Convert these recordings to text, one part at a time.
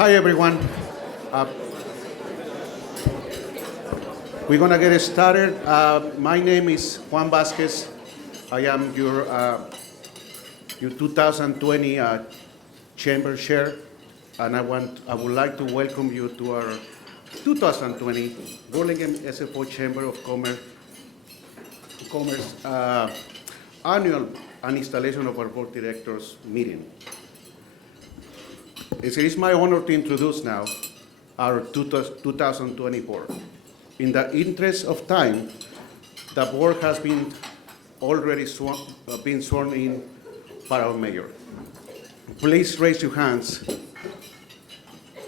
Hi, everyone. Uh, we're going to get started. My name is Juan Vasquez. I am your 2020 Chamber Chair, and I would like to welcome you to our 2020 Burlingame SFO Chamber of Commerce annual and installation of our board directors meeting. It is my honor to introduce now our 2020 board. In the interest of time, the board has been already sworn in by our mayor. Please raise your hands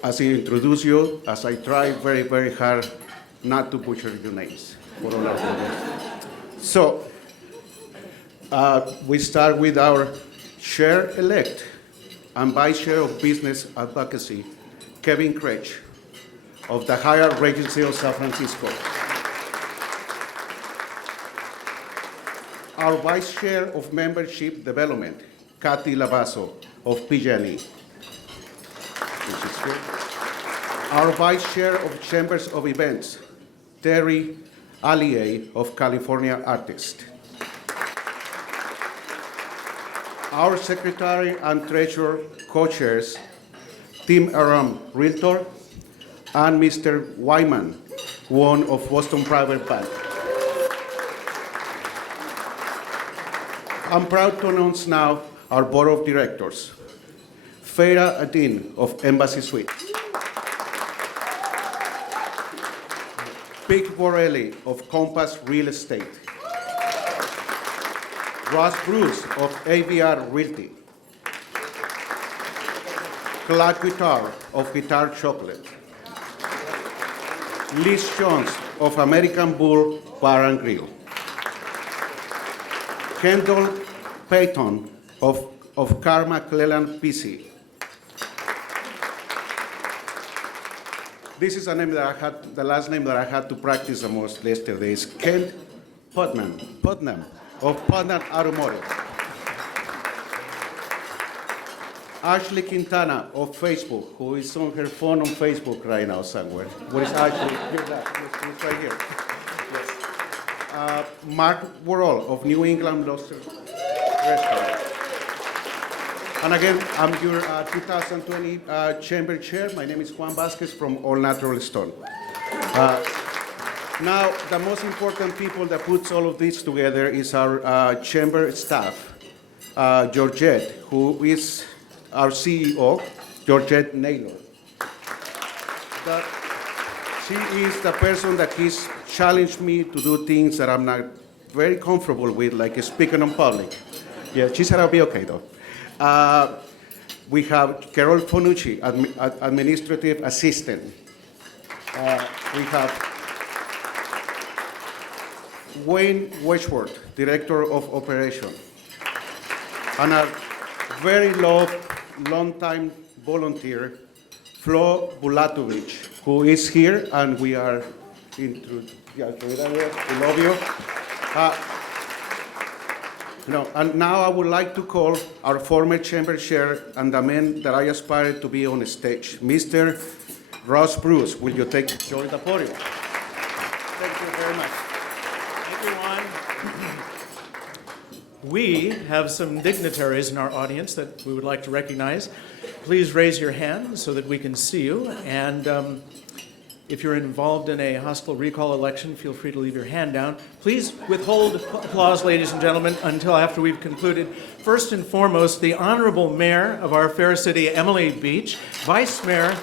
as I introduce you, as I try very, very hard not to butcher your names for all our members. So, we start with our chair-elect and Vice Chair of Business Advocacy, Kevin Kretsch, of the Hyatt Regency of San Francisco. Our Vice Chair of Membership Development, Kathy Lavasso, of PG&E. Our Vice Chair of Chambers of Events, Terry Allier, of California Artists. Our Secretary and Treasurer co-chairs, Tim Aram, Realtor, and Mr. Wyman, Juan of Boston Private Bank. I'm proud to announce now our Board of Directors. Farah Adin of Embassy Suite. Vic Borelli of Compass Real Estate. Ross Bruce of AVR Realty. Clark Guitar of Guitar Chocolate. Liz Jones of American Bull Bar and Grill. Kendall Payton of Karma Cleland PC. This is a name that I had, the last name that I had to practice the most yesterday is Kent Putnam of Putnam Automotive. Ashley Quintana of Facebook, who is on her phone on Facebook right now somewhere. Where is Ashley? Here's right here. Yes. Mark Worrell of New England Lobster Restaurant. And again, I'm your 2020 Chamber Chair. My name is Juan Vasquez from All Natural Stone. Now, the most important people that puts all of this together is our chamber staff, Georgette, who is our CEO, Georgette Naylor. She is the person that has challenged me to do things that I'm not very comfortable with, like speaking in public. Yeah, she said I'll be okay though. We have Carol Fonucci, Administrative Assistant. We have Wayne Wedgeworth, Director of Operations. And a very long-time volunteer, Flo Bulatovic, who is here, and we are we love you. And now I would like to call our former chamber chair and the man that I aspire to be on the stage, Mr. Ross Bruce. Will you join the podium? Thank you very much. Thank you, Juan. We have some dignitaries in our audience that we would like to recognize. Please raise your hand so that we can see you. And if you're involved in a hostile recall election, feel free to leave your hand down. Please withhold applause, ladies and gentlemen, until after we've concluded. First and foremost, the Honorable Mayor of our fair city, Emily Beach, Vice Mayor.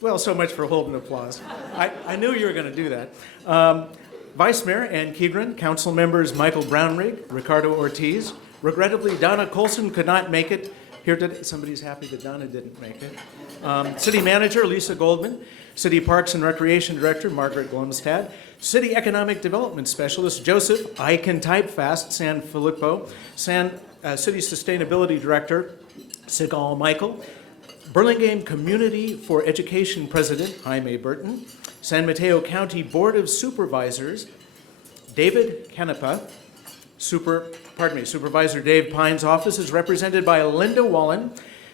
Well, so much for holding applause. I knew you were going to do that. Vice Mayor Ann Keegren, Council Members Michael Brownrigg, Ricardo Ortiz. Regrettably, Donna Colson could not make it here today. Somebody's happy that Donna didn't make it. City Manager Lisa Goldman, City Parks and Recreation Director Margaret Glomstad, City Economic Development Specialist Joseph I Can Type Fast Sanfilippo, City Sustainability Director Sigal Michael, Burlingame Community for Education President Jaime Burton, San Mateo County Board of Supervisors David Canepa, Supervisor Dave Pine's office is represented by Linda Wallen.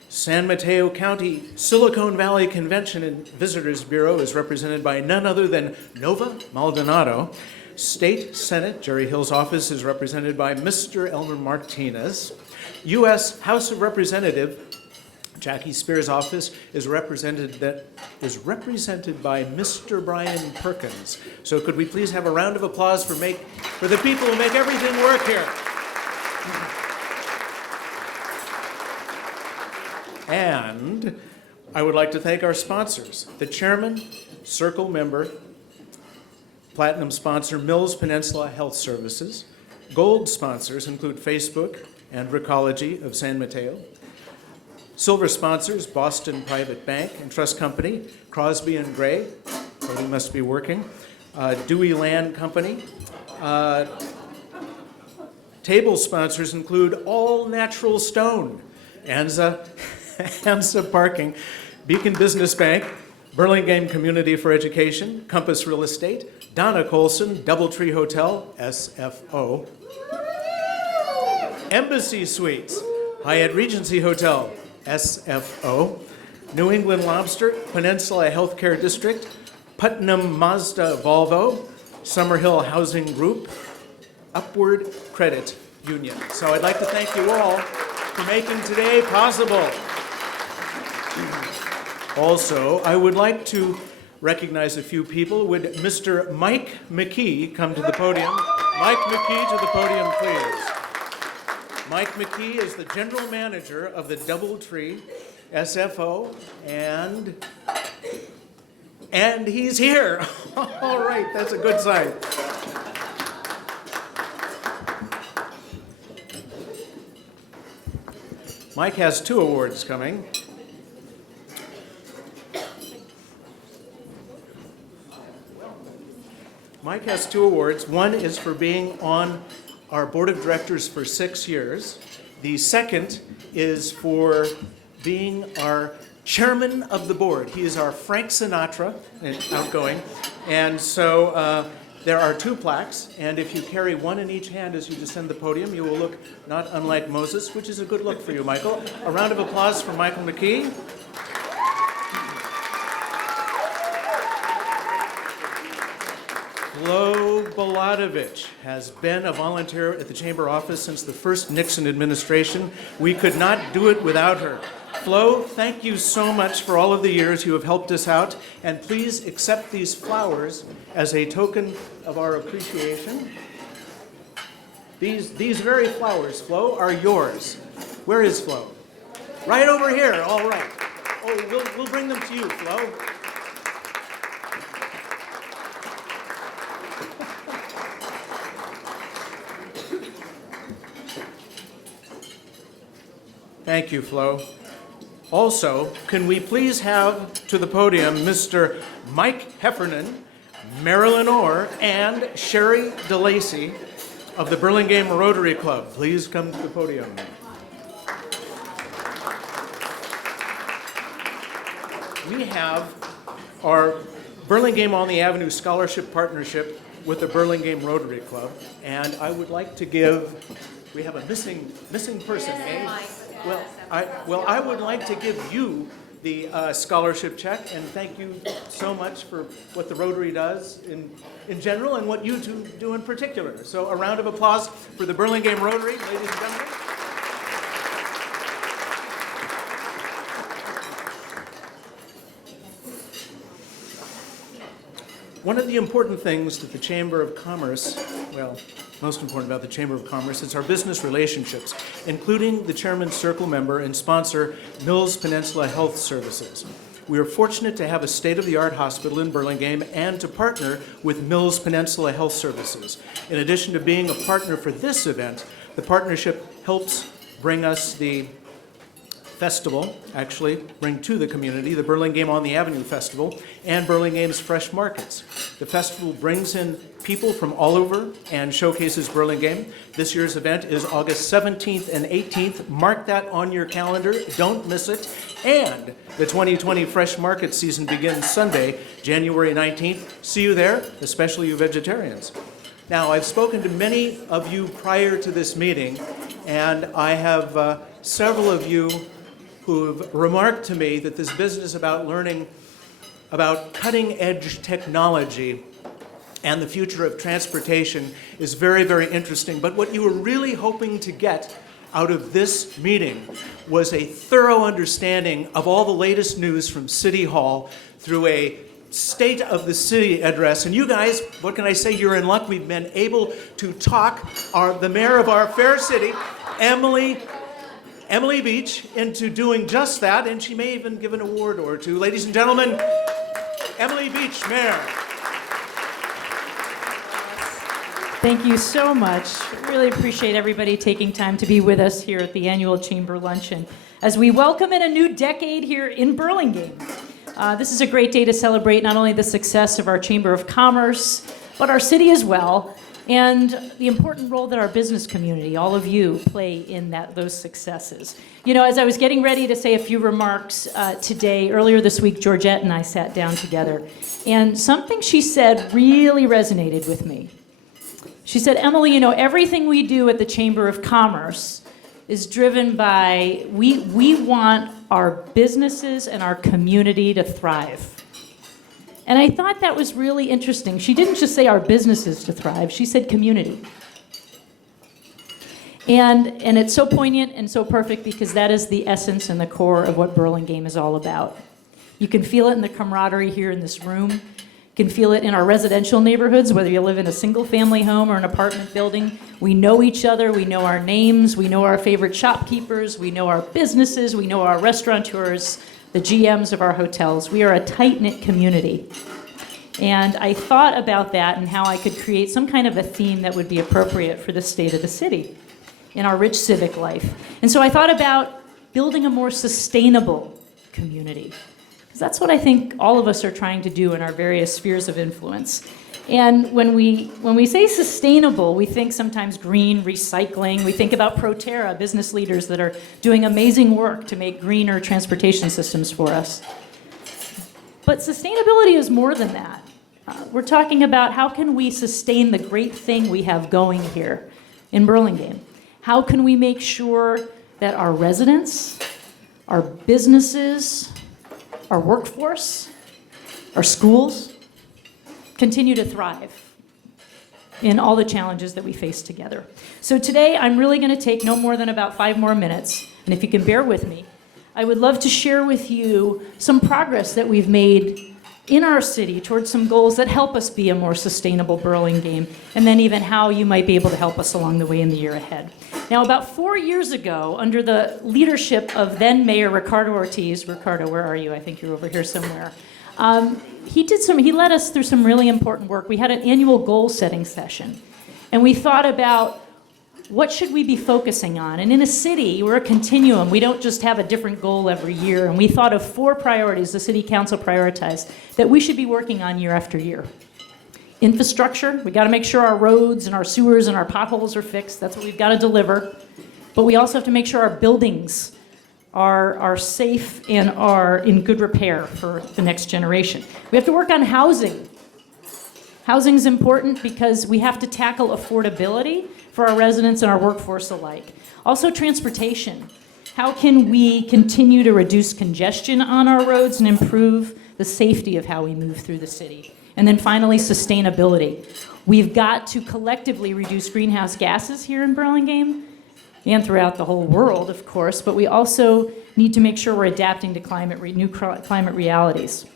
San Mateo County Silicon Valley Convention and Visitors Bureau is represented by none other than Nova Maldonado. State Senate, Jerry Hill's office, is represented by Mr. Elmer Martinez. U.S. House of Representative Jackie Speier's office is represented by Mr. Ryan Perkins. So could we please have a round of applause for the people who make everything work here? And I would like to thank our sponsors, the chairman, Circle member, platinum sponsor, Mills Peninsula Health Services. Gold sponsors include Facebook and Recology of San Mateo. Silver sponsors, Boston Private Bank and Trust Company, Crosby and Gray, where we must be working, Dewey Land Company. Table sponsors include All Natural Stone, Anza Parking, Beacon Business Bank, Burlingame Community for Education, Compass Real Estate, Donna Colson, Doubletree Hotel, SFO, Embassy Suites, Hyatt Regency Hotel, SFO, New England Lobster, Peninsula Healthcare District, Putnam Mazda Volvo, Summerhill Housing Group, Upward Credit Union. So I'd like to thank you all for making today possible. Also, I would like to recognize a few people. Would Mr. Mike McKee come to the podium? Mike McKee to the podium, please. Mike McKee is the general manager of the Doubletree SFO, and he's here. All right, that's a good sign. Mike has 2 awards coming. Mike has 2 awards. One is for being on our board of directors for 6 years. The second is for being our chairman of the board. He is our Frank Sinatra, outgoing. And so there are 2 plaques, and if you carry one in each hand as you descend the podium, you will look not unlike Moses, which is a good look for you, Michael. A round of applause for Michael McKee. Flo Balatovich has been a volunteer at the Chamber office since the first Nixon administration. We could not do it without her. Flo, thank you so much for all of the years you have helped us out, and please accept these flowers as a token of our appreciation. These very flowers, Flo, are yours. Where is Flo? Right over here, all right. Oh, we'll bring them to you, Flo. Thank you, Flo. Also, can we please have to the podium Mr. Mike Heffernan, Marilyn Orr, and Sherry DeLacy of the Burlingame Rotary Club. Please come to the podium. We have our Burlingame on the Avenue Scholarship Partnership with the Burlingame Rotary Club, and I would like to give, we have a missing person, eh? Well, I would like to give you the scholarship check, and thank you so much for what the Rotary does in general and what you two do in particular. So a round of applause for the Burlingame Rotary, ladies and gentlemen. One of the important things that the Chamber of Commerce, well, most important about the Chamber of Commerce, is our business relationships, including the chairman's circle member and sponsor, Mills Peninsula Health Services. We are fortunate to have a state-of-the-art hospital in Burlingame and to partner with Mills Peninsula Health Services. In addition to being a partner for this event, the partnership helps bring us the festival, actually bring to the community the Burlingame on the Avenue Festival and Burlingame's Fresh Markets. The festival brings in people from all over and showcases Burlingame. This year's event is August 17th and 18th. Mark that on your calendar. Don't miss it. And the 2020 Fresh Market season begins Sunday, January 19th. See you there, especially you vegetarians. Now, I've spoken to many of you prior to this meeting, and I have several of you who have remarked to me that this business about learning about cutting-edge technology and the future of transportation is very, very interesting. But what you were really hoping to get out of this meeting was a thorough understanding of all the latest news from City Hall through a State of the City address. And you guys, what can I say? You're in luck. We've been able to talk the mayor of our fair city, Emily Beach, into doing just that, and she may even give an award or two. Ladies and gentlemen, Emily Beach, Mayor. Thank you so much. Really appreciate everybody taking time to be with us here at the annual Chamber Luncheon as we welcome in a new decade here in Burlingame. This is a great day to celebrate not only the success of our Chamber of Commerce, but our city as well, and the important role that our business community, all of you, play in those successes. You know, as I was getting ready to say a few remarks today, earlier this week, Georgette and I sat down together, and something she said really resonated with me. She said, Emily, you know, everything we do at the Chamber of Commerce is driven by, we want our businesses and our community to thrive. And I thought that was really interesting. She didn't just say our businesses to thrive, she said community. And it's so poignant and so perfect because that is the essence and the core of what Burlingame is all about. You can feel it in the camaraderie here in this room. You can feel it in our residential neighborhoods, whether you live in a single-family home or an apartment building. We know each other, we know our names, we know our favorite shopkeepers, we know our businesses, we know our restaurateurs, the GMs of our hotels. We are a tight-knit community. And I thought about that and how I could create some kind of a theme that would be appropriate for the state of the city in our rich civic life. And so I thought about building a more sustainable community. Because that's what I think all of us are trying to do in our various spheres of influence. And when we say sustainable, we think sometimes green, recycling. We think about Proterra, business leaders that are doing amazing work to make greener transportation systems for us. But sustainability is more than that. We're talking about how can we sustain the great thing we have going here in Burlingame? How can we make sure that our residents, our businesses, our workforce, our schools, continue to thrive in all the challenges that we face together. So today, I'm really going to take no more than about 5 more minutes, and if you can bear with me, I would love to share with you some progress that we've made in our city towards some goals that help us be a more sustainable Burlingame, and then even how you might be able to help us along the way in the year ahead. Now, about 4 years ago, under the leadership of then Mayor Ricardo Ortiz, Ricardo, where are you? I think you're over here somewhere. He led us through some really important work. We had an annual goal-setting session, and we thought about what should we be focusing on? And in a city, we're a continuum. We don't just have a different goal every year, and we thought of 4 priorities the city council prioritized that we should be working on year after year. Infrastructure, we got to make sure our roads and our sewers and our potholes are fixed. That's what we've got to deliver. But we also have to make sure our buildings are safe and are in good repair for the next generation. We have to work on housing. Housing is important because we have to tackle affordability for our residents and our workforce alike. Also, transportation. How can we continue to reduce congestion on our roads and improve the safety of how we move through the city? And then finally, sustainability. We've got to collectively reduce greenhouse gases here in Burlingame and throughout the whole world, of course, but we also need to make sure we're adapting to new climate realities.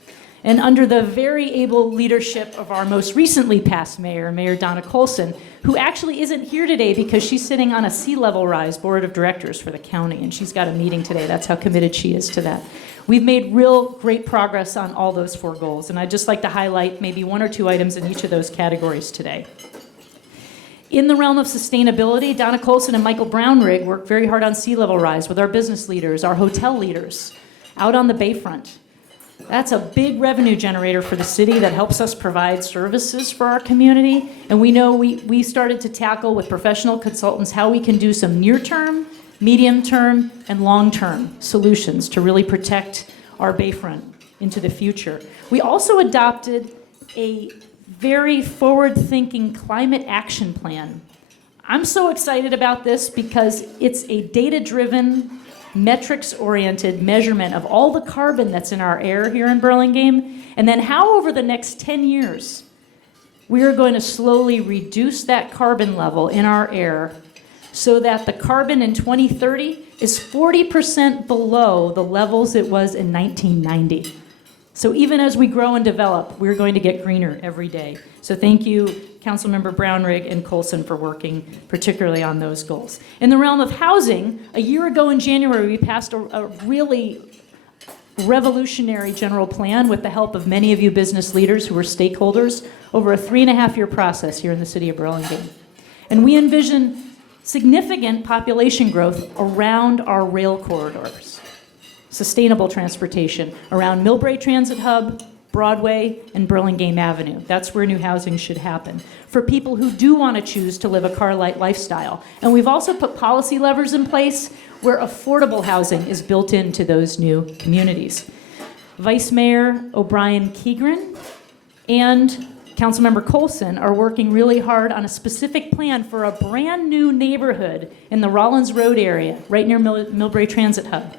And under the very able leadership of our most recently passed mayor, Mayor Donna Colson, who actually isn't here today because she's sitting on a C-level rise board of directors for the county, and she's got a meeting today. That's how committed she is to that. We've made real great progress on all those 4 goals, and I'd just like to highlight maybe 1 or 2 items in each of those categories today. In the realm of sustainability, Donna Colson and Michael Brownrigg worked very hard on sea-level rise with our business leaders, our hotel leaders, out on the Bayfront. That's a big revenue generator for the city that helps us provide services for our community. And we know we started to tackle with professional consultants how we can do some near-term, medium-term, and long-term solutions to really protect our Bayfront into the future. We also adopted a very forward-thinking climate action plan. I'm so excited about this because it's a data-driven, metrics-oriented measurement of all the carbon that's in our air here in Burlingame, and then how over the next 10 years we are going to slowly reduce that carbon level in our air so that the carbon in 2030 is 40% below the levels it was in 1990. So even as we grow and develop, we're going to get greener every day. So thank you, Councilmember Brownrigg and Colson, for working particularly on those goals. In the realm of housing, a year ago in January, we passed a really revolutionary general plan with the help of many of you business leaders who were stakeholders over a 3.5-year process here in the city of Burlingame. And we envision significant population growth around our rail corridors, sustainable transportation around Millbrae Transit Hub, Broadway, and Burlingame Avenue. That's where new housing should happen for people who do want to choose to live a car-light lifestyle. And we've also put policy levers in place where affordable housing is built into those new communities. Vice Mayor O'Brien Keegren and Councilmember Colson are working really hard on a specific plan for a brand new neighborhood in the Rollins Road area, right near Millbrae Transit Hub.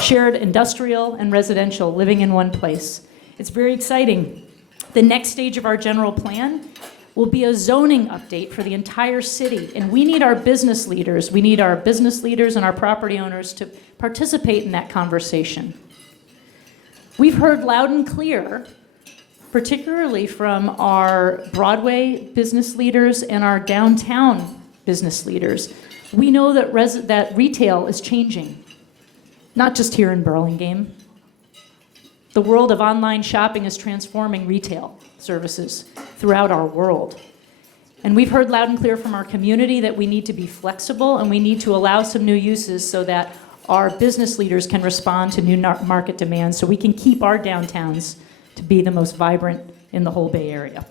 Shared industrial and residential living in one place. It's very exciting. The next stage of our general plan will be a zoning update for the entire city. And we need our business leaders and our property owners to participate in that conversation. We've heard loud and clear, particularly from our Broadway business leaders and our downtown business leaders. We know that retail is changing, not just here in Burlingame. The world of online shopping is transforming retail services throughout our world. And we've heard loud and clear from our community that we need to be flexible and we need to allow some new uses so that our business leaders can respond to new market demands so we can keep our downtowns to be the most vibrant in the whole Bay Area.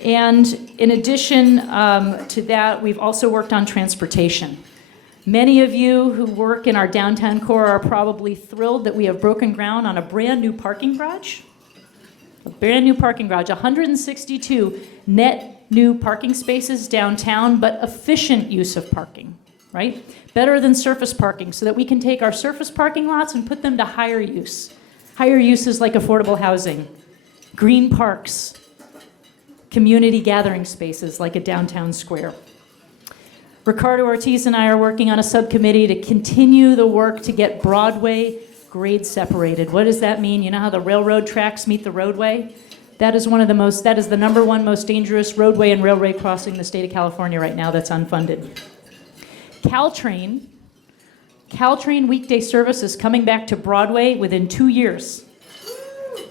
And in addition to that, we've also worked on transportation. Many of you who work in our downtown core are probably thrilled that we have broken ground on a brand new parking garage. A brand new parking garage, 162 net new parking spaces downtown, but efficient use of parking, right? Better than surface parking, so that we can take our surface parking lots and put them to higher use. Higher uses like affordable housing, green parks, community gathering spaces like a downtown square. Ricardo Ortiz and I are working on a subcommittee to continue the work to get Broadway grade separated. What does that mean? You know how the railroad tracks meet the roadway? That is the #1 most dangerous roadway and railway crossing in the state of California right now that's unfunded. Caltrain weekday services coming back to Broadway within 2 years.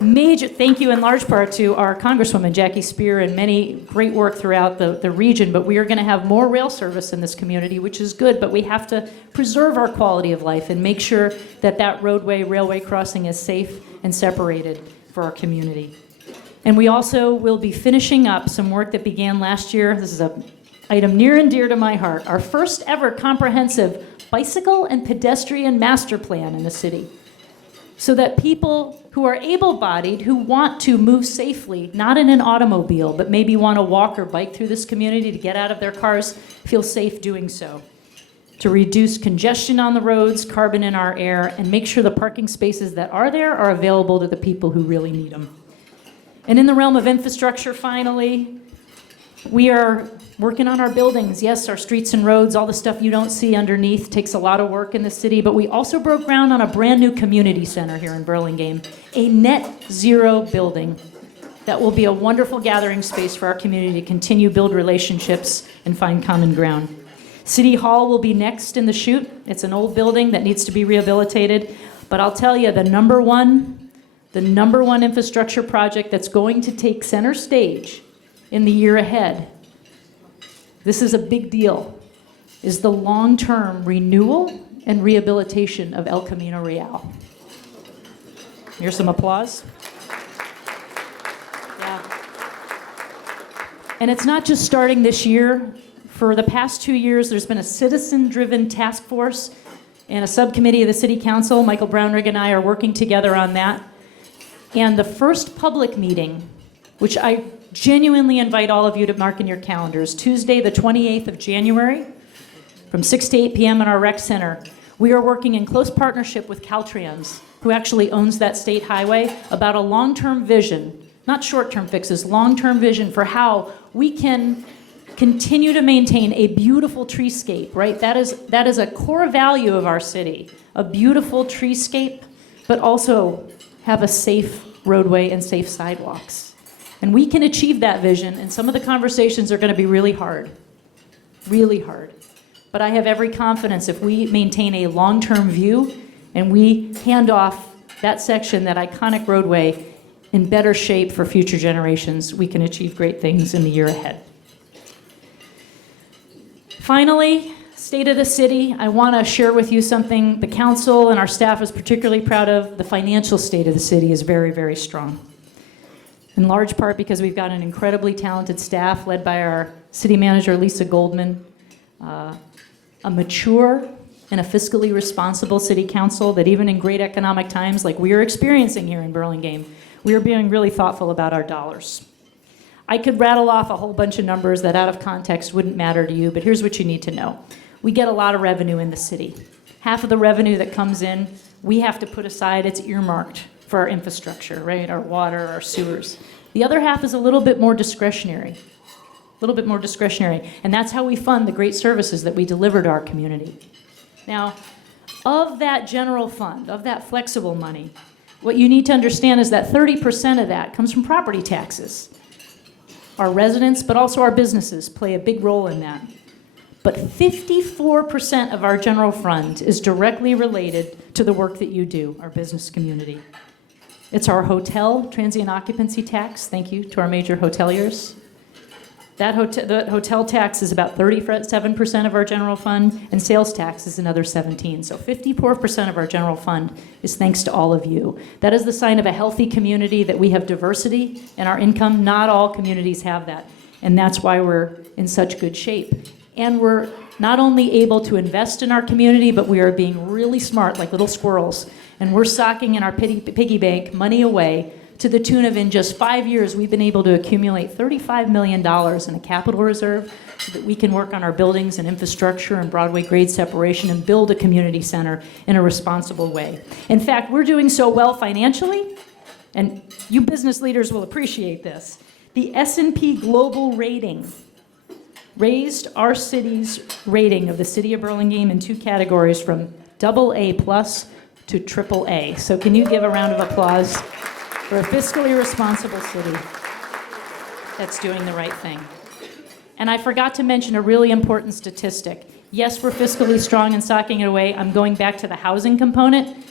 Major thank you in large part to our Congresswoman, Jackie Speier, and many great work throughout the region, but we are going to have more rail service in this community, which is good, but we have to preserve our quality of life and make sure that that railway crossing is safe and separated for our community. And we also will be finishing up some work that began last year. This is an item near and dear to my heart. Our first ever comprehensive bicycle and pedestrian master plan in the city, so that people who are able-bodied, who want to move safely, not in an automobile, but maybe want to walk or bike through this community to get out of their cars, feel safe doing so. To reduce congestion on the roads, carbon in our air, and make sure the parking spaces that are there are available to the people who really need them. And in the realm of infrastructure, finally, we are working on our buildings. Yes, our streets and roads, all the stuff you don't see underneath takes a lot of work in the city, but we also broke ground on a brand new community center here in Burlingame, a net zero building that will be a wonderful gathering space for our community to continue build relationships and find common ground. City Hall will be next in the chute. It's an old building that needs to be rehabilitated, but I'll tell you, the number one infrastructure project that's going to take center stage in the year ahead, this is a big deal, is the long-term renewal and rehabilitation of El Camino Real. Here's some applause. Yeah. And it's not just starting this year. For the past 2 years, there's been a citizen-driven task force and a subcommittee of the City Council. Michael Brownrigg and I are working together on that. And the first public meeting which I genuinely invite all of you to mark in your calendars. Tuesday, the 28th of January, from 6 to 8 p.m. in our rec center. We are working in close partnership with Caltrans, who actually owns that state highway, about a long-term vision, not short-term fixes, long-term vision for how we can continue to maintain a beautiful treescape, right? That is a core value of our city, a beautiful treescape, but also have a safe roadway and safe sidewalks. And we can achieve that vision, and some of the conversations are going to be really hard. Really hard. But I have every confidence if we maintain a long-term view and we hand off that section, that iconic roadway, in better shape for future generations, we can achieve great things in the year ahead. Finally, state of the city. I want to share with you something the council and our staff is particularly proud of. The financial state of the city is very, very strong. In large part because we've got an incredibly talented staff led by our city manager, Lisa Goldman, a mature and a fiscally responsible city council that even in great economic times like we are experiencing here in Burlingame, we are being really thoughtful about our dollars. I could rattle off a whole bunch of numbers that out of context wouldn't matter to you, but here's what you need to know. We get a lot of revenue in the city. Half of the revenue that comes in, we have to put aside, it's earmarked for our infrastructure, right? Our water, our sewers. The other half is a little bit more discretionary. And that's how we fund the great services that we deliver to our community. Now, of that general fund, of that flexible money, what you need to understand is that 30% of that comes from property taxes. Our residents, but also our businesses, play a big role in that. But 54% of our general fund is directly related to the work that you do, our business community. It's our hotel transient occupancy tax. Thank you to our major hoteliers. The hotel tax is about 37% of our general fund, and sales tax is another 17%. So 54% of our general fund is thanks to all of you. That is the sign of a healthy community, that we have diversity in our income. Not all communities have that, and that's why we're in such good shape. And we're not only able to invest in our community, but we are being really smart like little squirrels, and we're socking in our piggy bank money away to the tune of, in just 5 years, we've been able to accumulate $35 million in a capital reserve so that we can work on our buildings and infrastructure and Broadway grade separation and build a community center in a responsible way. In fact, we're doing so well financially, and you business leaders will appreciate this. The S&P Global Rating raised our city's rating of the city of Burlingame in 2 categories, from AA+ to AAA. So can you give a round of applause for a fiscally responsible city that's doing the right thing? And I forgot to mention a really important statistic. Yes, we're fiscally strong and socking it away. I'm going back to the housing component.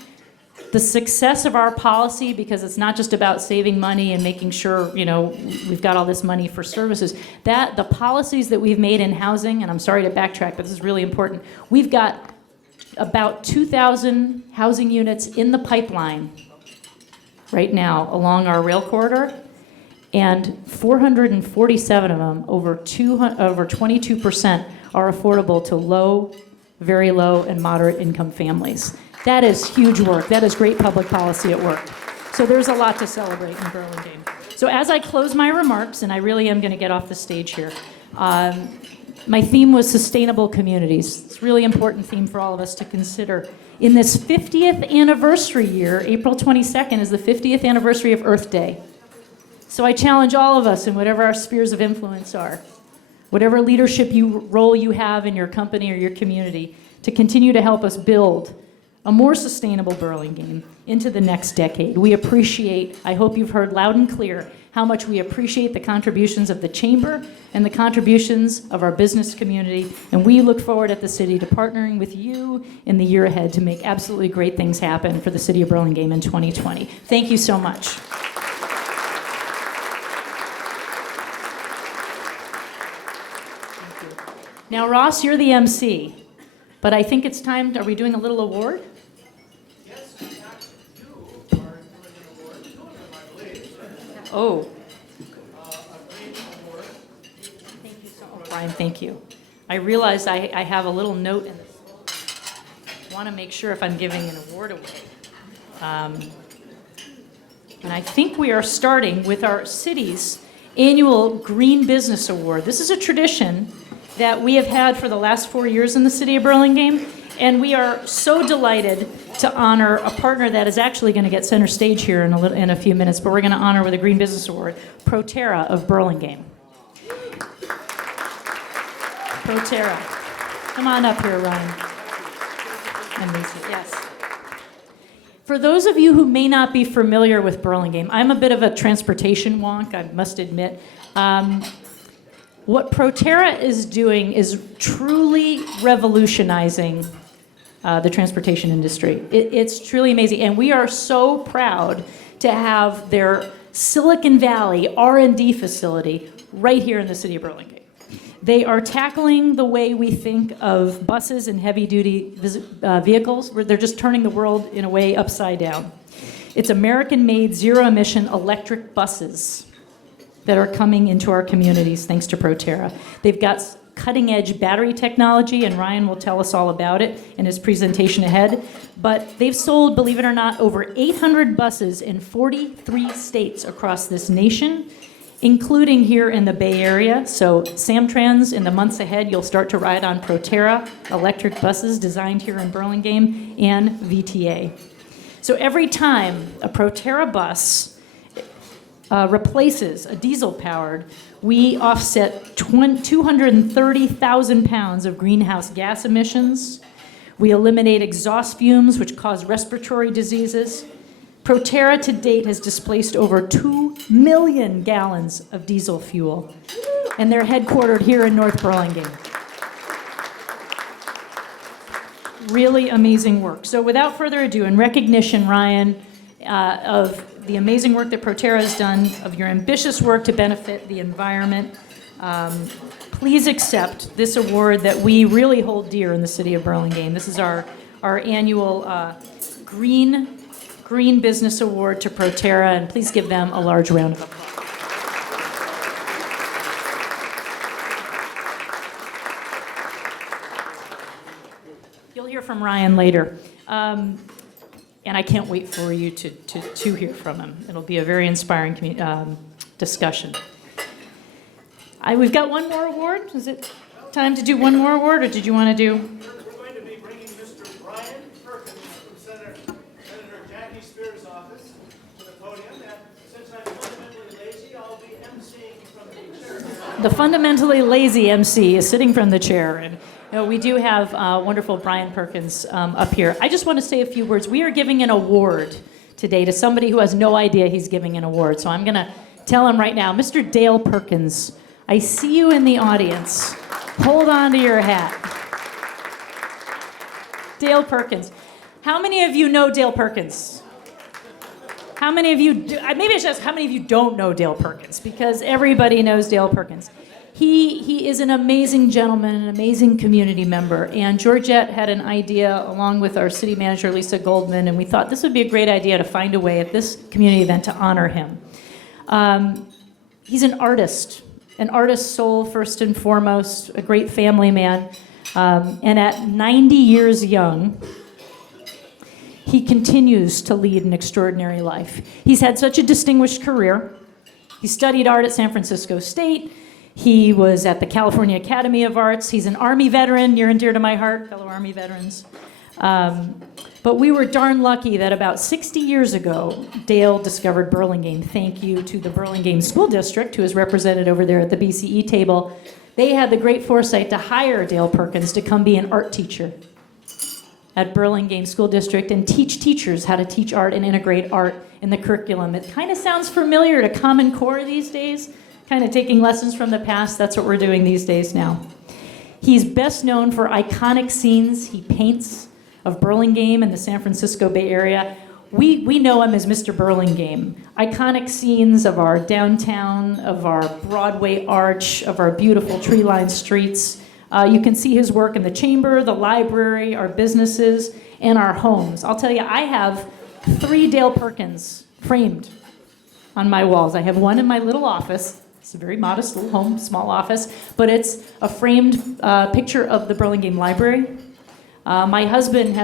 The success of our policy, because it's not just about saving money and making sure, we've got all this money for services, that the policies that we've made in housing, and I'm sorry to backtrack, but this is really important. We've got about 2,000 housing units in the pipeline right now along our rail corridor, and 447 of them, over 22%, are affordable to low, very low, and moderate income families. That is huge work. That is great public policy at work. So there's a lot to celebrate in Burlingame. So as I close my remarks, and I really am going to get off the stage here, my theme was sustainable communities. It's a really important theme for all of us to consider. In this 50th anniversary year, April 22nd is the 50th anniversary of Earth Day. So I challenge all of us in whatever our spheres of influence are, whatever leadership role you have in your company or your community, to continue to help us build a more sustainable Burlingame into the next decade. We appreciate, I hope you've heard loud and clear, how much we appreciate the contributions of the Chamber and the contributions of our business community, and we look forward at the city to partnering with you in the year ahead to make absolutely great things happen for the city of Burlingame in 2020. Thank you so much. Thank you. Now, Ross, you're the MC, but I think it's time, are we doing a little award? Oh. Thank you so much. Brian, thank you. I realized I have a little note in this. I want to make sure if I'm giving an award away. And I think we are starting with our city's annual Green Business Award. This is a tradition that we have had for the last 4 years in the city of Burlingame, and we are so delighted to honor a partner that is actually going to get center stage here in a few minutes, but we're going to honor with a Green Business Award, Proterra of Burlingame. Proterra. Come on up here, Ryan. And Lisa, yes. For those of you who may not be familiar with Burlingame, I'm a bit of a transportation wonk, I must admit. What Proterra is doing is truly revolutionizing the transportation industry. It's truly amazing, and we are so proud to have their Silicon Valley R&D facility right here in the city of Burlingame. They are tackling the way we think of buses and heavy-duty vehicles, where they're just turning the world in a way upside down. It's American-made, zero-emission electric buses that are coming into our communities thanks to Proterra. They've got cutting-edge battery technology, and Ryan will tell us all about it in his presentation ahead. But they've sold, believe it or not, over 800 buses in 43 states across this nation, including here in the Bay Area. So Samtrans, in the months ahead, you'll start to ride on Proterra electric buses designed here in Burlingame, and VTA. So every time a Proterra bus replaces a diesel-powered, we offset 230,000 pounds of greenhouse gas emissions. We eliminate exhaust fumes, which cause respiratory diseases. Proterra to date has displaced over 2 million gallons of diesel fuel, and they're headquartered here in North Burlingame. Really amazing work. So without further ado, in recognition, Ryan, of the amazing work that Proterra has done, of your ambitious work to benefit the environment, please accept this award that we really hold dear in the city of Burlingame. This is our annual Green Business Award to Proterra, and please give them a large round of applause. You'll hear from Ryan later. And I can't wait for you to hear from him. It'll be a very inspiring discussion. We've got one more award. Is it time to do one more award, or did you want to do? We're going to be bringing Mr. Ryan Perkins from Senator Jackie Speier's office to the podium. And since I'm fundamentally lazy, I'll be emceeing from the chair. The fundamentally lazy MC is sitting from the chair. And we do have wonderful Brian Perkins up here. I just want to say a few words. We are giving an award today to somebody who has no idea he's giving an award. So I'm going to tell him right now, Mr. Dale Perkins, I see you in the audience. Hold on to your hat. Dale Perkins. How many of you know Dale Perkins? How many of you do? Maybe I should ask, how many of you don't know Dale Perkins? Because everybody knows Dale Perkins. He is an amazing gentleman, an amazing community member. And Georgette had an idea, along with our city manager, Lisa Goldman, and we thought this would be a great idea to find a way at this community event to honor him. He's an artist soul first and foremost, a great family man. And at 90 years young, he continues to lead an extraordinary life. He's had such a distinguished career. He studied art at San Francisco State. He was at the California Academy of Arts. He's an Army veteran, near and dear to my heart, fellow Army veterans. But we were darn lucky that about 60 years ago, Dale discovered Burlingame. Thank you to the Burlingame School District, who is represented over there at the BCE table. They had the great foresight to hire Dale Perkins to come be an art teacher at Burlingame School District and teach teachers how to teach art and integrate art in the curriculum. It kind of sounds familiar to Common Core these days, kind of taking lessons from the past. That's what we're doing these days now. He's best known for iconic scenes he paints of Burlingame and the San Francisco Bay Area. We know him as Mr. Burlingame. Iconic scenes of our downtown, of our Broadway arch, of our beautiful tree-lined streets. You can see his work in the chamber, the library, our businesses, and our homes. I'll tell you, I have 3 Dale Perkins framed on my walls. I have one in my little office. It's a very modest little home, small office, but it's a framed picture of the Burlingame Library. My husband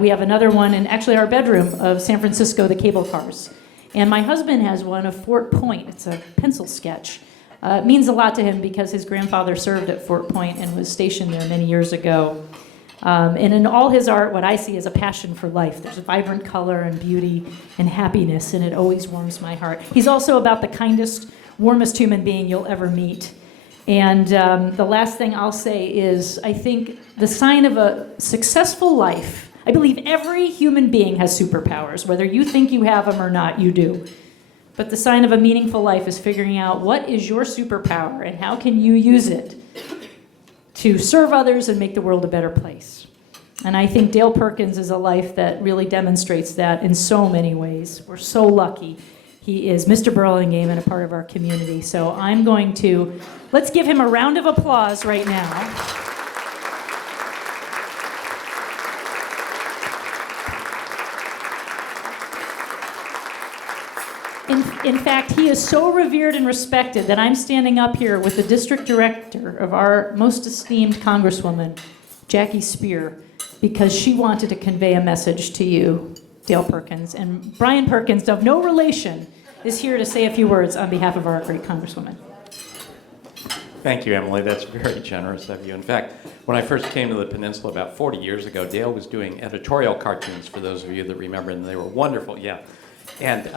we have another one in actually our bedroom of San Francisco, the cable cars. And my husband has one of Fort Point. It's a pencil sketch. It means a lot to him because his grandfather served at Fort Point and was stationed there many years ago. And in all his art, what I see is a passion for life. There's a vibrant color and beauty and happiness, and it always warms my heart. He's also about the kindest, warmest human being you'll ever meet. And the last thing I'll say is, I think the sign of a successful life, I believe every human being has superpowers. Whether you think you have them or not, you do. But the sign of a meaningful life is figuring out what is your superpower and how can you use it to serve others and make the world a better place. And I think Dale Perkins is a life that really demonstrates that in so many ways. We're so lucky he is Mr. Burlingame and a part of our community. So I'm going to, let's give him a round of applause right now. In fact, he is so revered and respected that I'm standing up here with the district director of our most esteemed Congresswoman, Jackie Speier, because she wanted to convey a message to you, Dale Perkins. And Brian Perkins, of no relation, is here to say a few words on behalf of our great Congresswoman. Thank you, Emily. That's very generous of you. In fact, when I first came to the peninsula about 40 years ago, Dale was doing editorial cartoons, for those of you that remember, and they were wonderful, yeah. And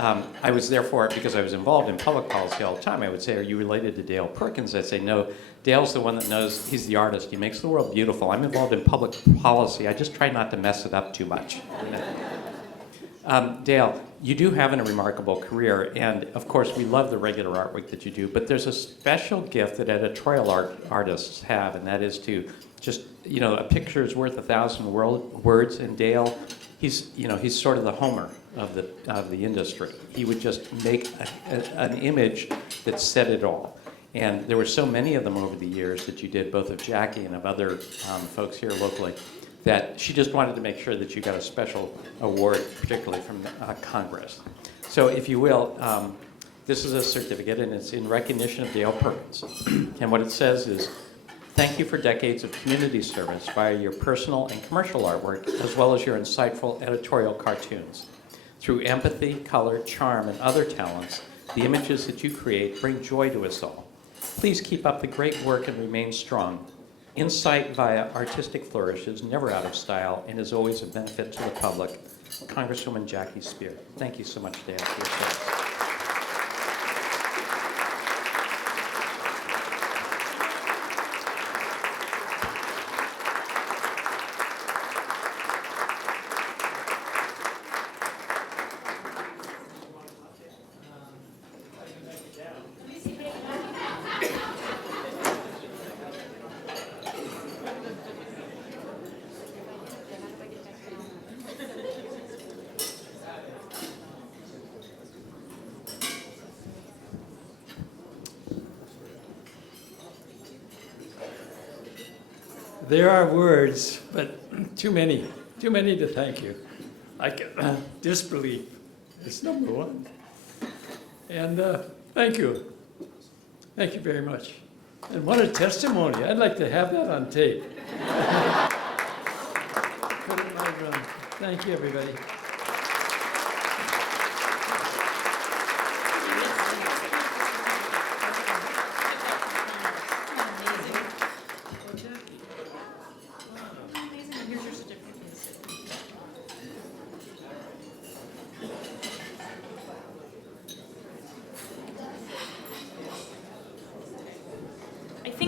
I was therefore, because I was involved in public policy all the time, I would say, are you related to Dale Perkins? I'd say, no, Dale's the one that knows, he's the artist, he makes the world beautiful. I'm involved in public policy, I just try not to mess it up too much. Dale, you do have a remarkable career, and of course we love the regular artwork that you do, but there's a special gift that editorial artists have, and that is to just, you know, a picture is worth 1,000 words, and Dale, he's sort of the Homer of the industry. He would just make an image that said it all. And there were so many of them over the years that you did, both of Jackie and of other folks here locally, that she just wanted to make sure that you got a special award, particularly from Congress. So if you will, this is a certificate, and it's in recognition of Dale Perkins. And what it says is, thank you for decades of community service via your personal and commercial artwork, as well as your insightful editorial cartoons. Through empathy, color, charm, and other talents, the images that you create bring joy to us all. Please keep up the great work and remain strong. Insight via artistic flourish is never out of style and is always a benefit to the public. Congresswoman Jackie Speier. Thank you so much, Dale, for your service. There are words, but too many to thank you. Like disbelief is number one. And thank you. Thank you very much. And what a testimony. I'd like to have that on tape. Put it in my room. Thank you, everybody.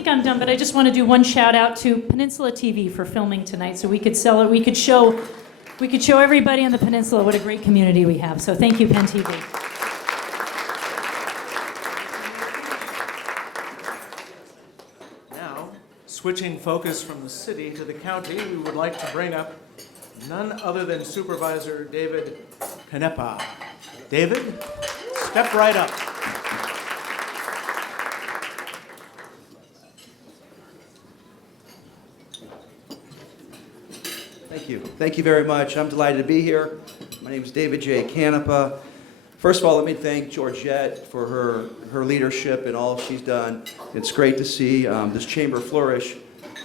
I'm done, but I just want to do one shout out to Peninsula TV for filming tonight, so we could sell it. We could show everybody on the peninsula what a great community we have. So thank you, Penn TV. Now, switching focus from the city to the county, we would like to bring up none other than Supervisor David Canepa. David, step right up. Thank you. Thank you very much. I'm delighted to be here. My name is David J. Canepa. First of all, let me thank Georgette for her leadership and all she's done. It's great to see this chamber flourish.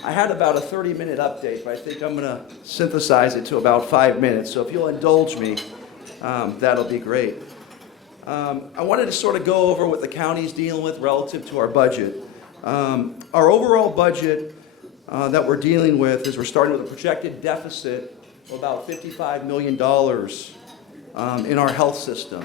I had about a 30-minute update, but I think I'm going to synthesize it to about 5 minutes. So if you'll indulge me, that'll be great. I wanted to sort of go over what the county's dealing with relative to our budget. Our overall budget that we're dealing with is we're starting with a projected deficit of about $55 million in our health system.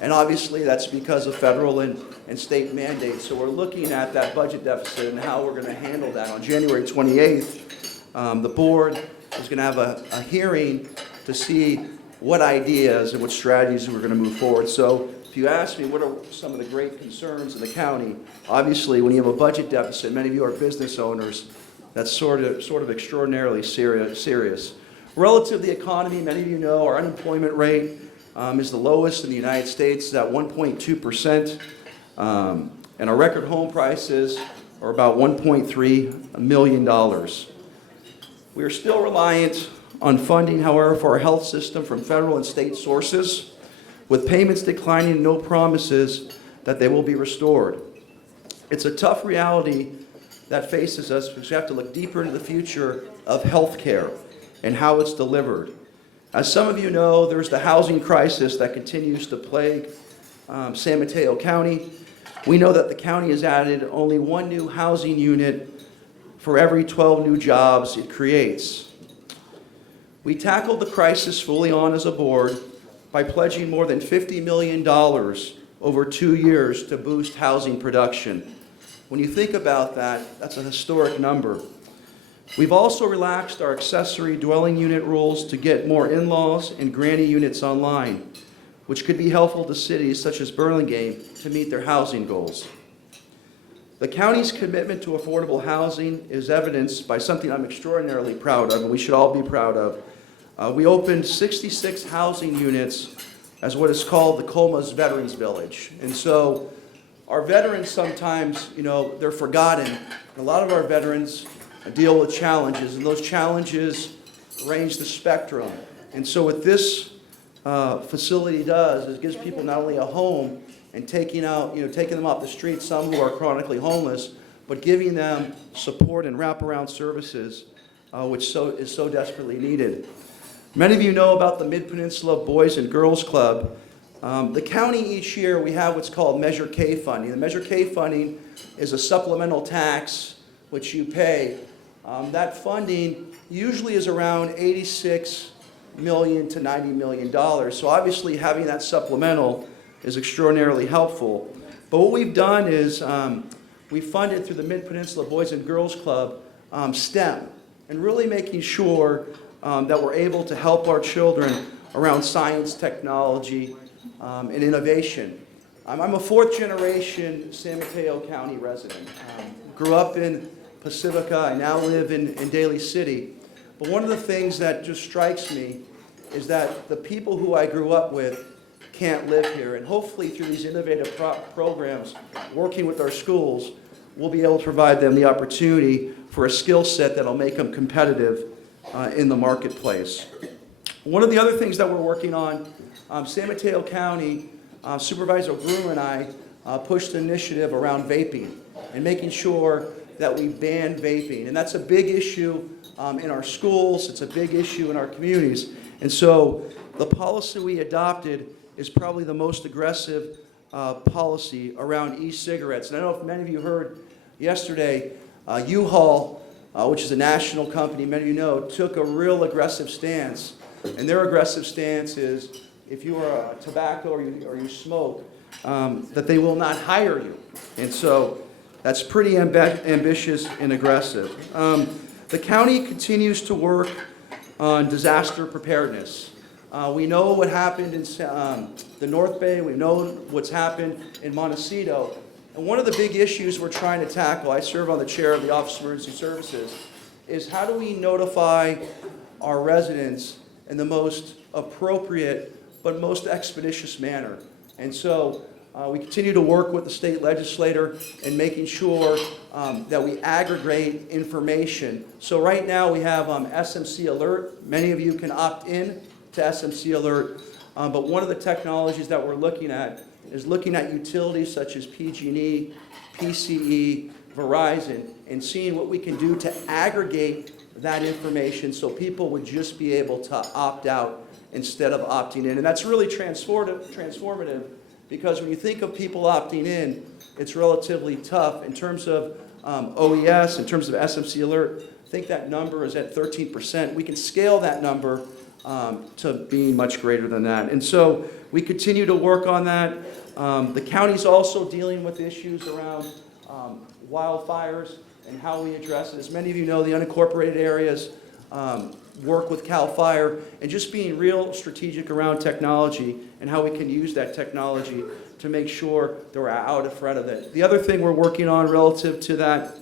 And obviously that's because of federal and state mandates. So we're looking at that budget deficit and how we're going to handle that. On January 28th, the board is going to have a hearing to see what ideas and what strategies we're going to move forward. So if you ask me what are some of the great concerns in the county, obviously when you have a budget deficit, many of you are business owners, that's sort of extraordinarily serious. Relative to the economy, many of you know our unemployment rate is the lowest in the United States, at 1.2%, and our record home prices are about $1.3 million. We are still reliant on funding, however, for our health system from federal and state sources, with payments declining and no promises that they will be restored. It's a tough reality that faces us because we have to look deeper into the future of health care and how it's delivered. As some of you know, there's the housing crisis that continues to plague San Mateo County. We know that the county has added only one new housing unit for every 12 new jobs it creates. We tackled the crisis fully on as a board by pledging more than $50 million over 2 years to boost housing production. When you think about that, that's a historic number. We've also relaxed our accessory dwelling unit rules to get more in-laws and granny units online, which could be helpful to cities such as Burlingame to meet their housing goals. The county's commitment to affordable housing is evidenced by something I'm extraordinarily proud of, and we should all be proud of. We opened 66 housing units as what is called the Coma's Veterans Village. And so our veterans sometimes, they're forgotten. A lot of our veterans deal with challenges, and those challenges range the spectrum. And so what this facility does is it gives people not only a home and taking them off the street, some who are chronically homeless, but giving them support and wraparound services, which is so desperately needed. Many of you know about the Mid-Peninsula Boys and Girls Club. The county each year, we have what's called Measure K funding. The Measure K funding is a supplemental tax which you pay. That funding usually is around $86 million to $90 million. So obviously having that supplemental is extraordinarily helpful. But what we've done is we funded through the Mid-Peninsula Boys and Girls Club STEM, and really making sure that we're able to help our children around science, technology, and innovation. I'm a fourth generation San Mateo County resident. Grew up in Pacifica, I now live in Daly City. But one of the things that just strikes me is that the people who I grew up with can't live here. And hopefully through these innovative programs, working with our schools, we'll be able to provide them the opportunity for a skill set that'll make them competitive in the marketplace. One of the other things that we're working on, San Mateo County, Supervisor Brewer and I pushed an initiative around vaping and making sure that we ban vaping. And that's a big issue in our schools, it's a big issue in our communities. And so the policy we adopted is probably the most aggressive policy around e-cigarettes. And I don't know if many of you heard yesterday, U-Haul, which is a national company, many of you know, took a real aggressive stance. And their aggressive stance is if you are a tobacco or you smoke, that they will not hire you. And so that's pretty ambitious and aggressive. The county continues to work on disaster preparedness. We know what happened in the North Bay. We know what's happened in Montecito. And one of the big issues we're trying to tackle, I serve on the chair of the Office of Emergency Services, is how do we notify our residents in the most appropriate but most expeditious manner. And so we continue to work with the state legislator in making sure that we aggregate information. So right now we have SMC Alert. Many of you can opt in to SMC Alert. But one of the technologies that we're looking at is looking at utilities such as PG&E, PCE, Verizon, and seeing what we can do to aggregate that information so people would just be able to opt out instead of opting in. And that's really transformative because when you think of people opting in, it's relatively tough. In terms of OES, in terms of SMC alert, I think that number is at 13%. We can scale that number to being much greater than that. And so we continue to work on that. The county's also dealing with issues around wildfires and how we address it. As many of you know, the unincorporated areas work with CAL FIRE, and just being real strategic around technology and how we can use that technology to make sure that we're out in front of it. The other thing we're working on relative to that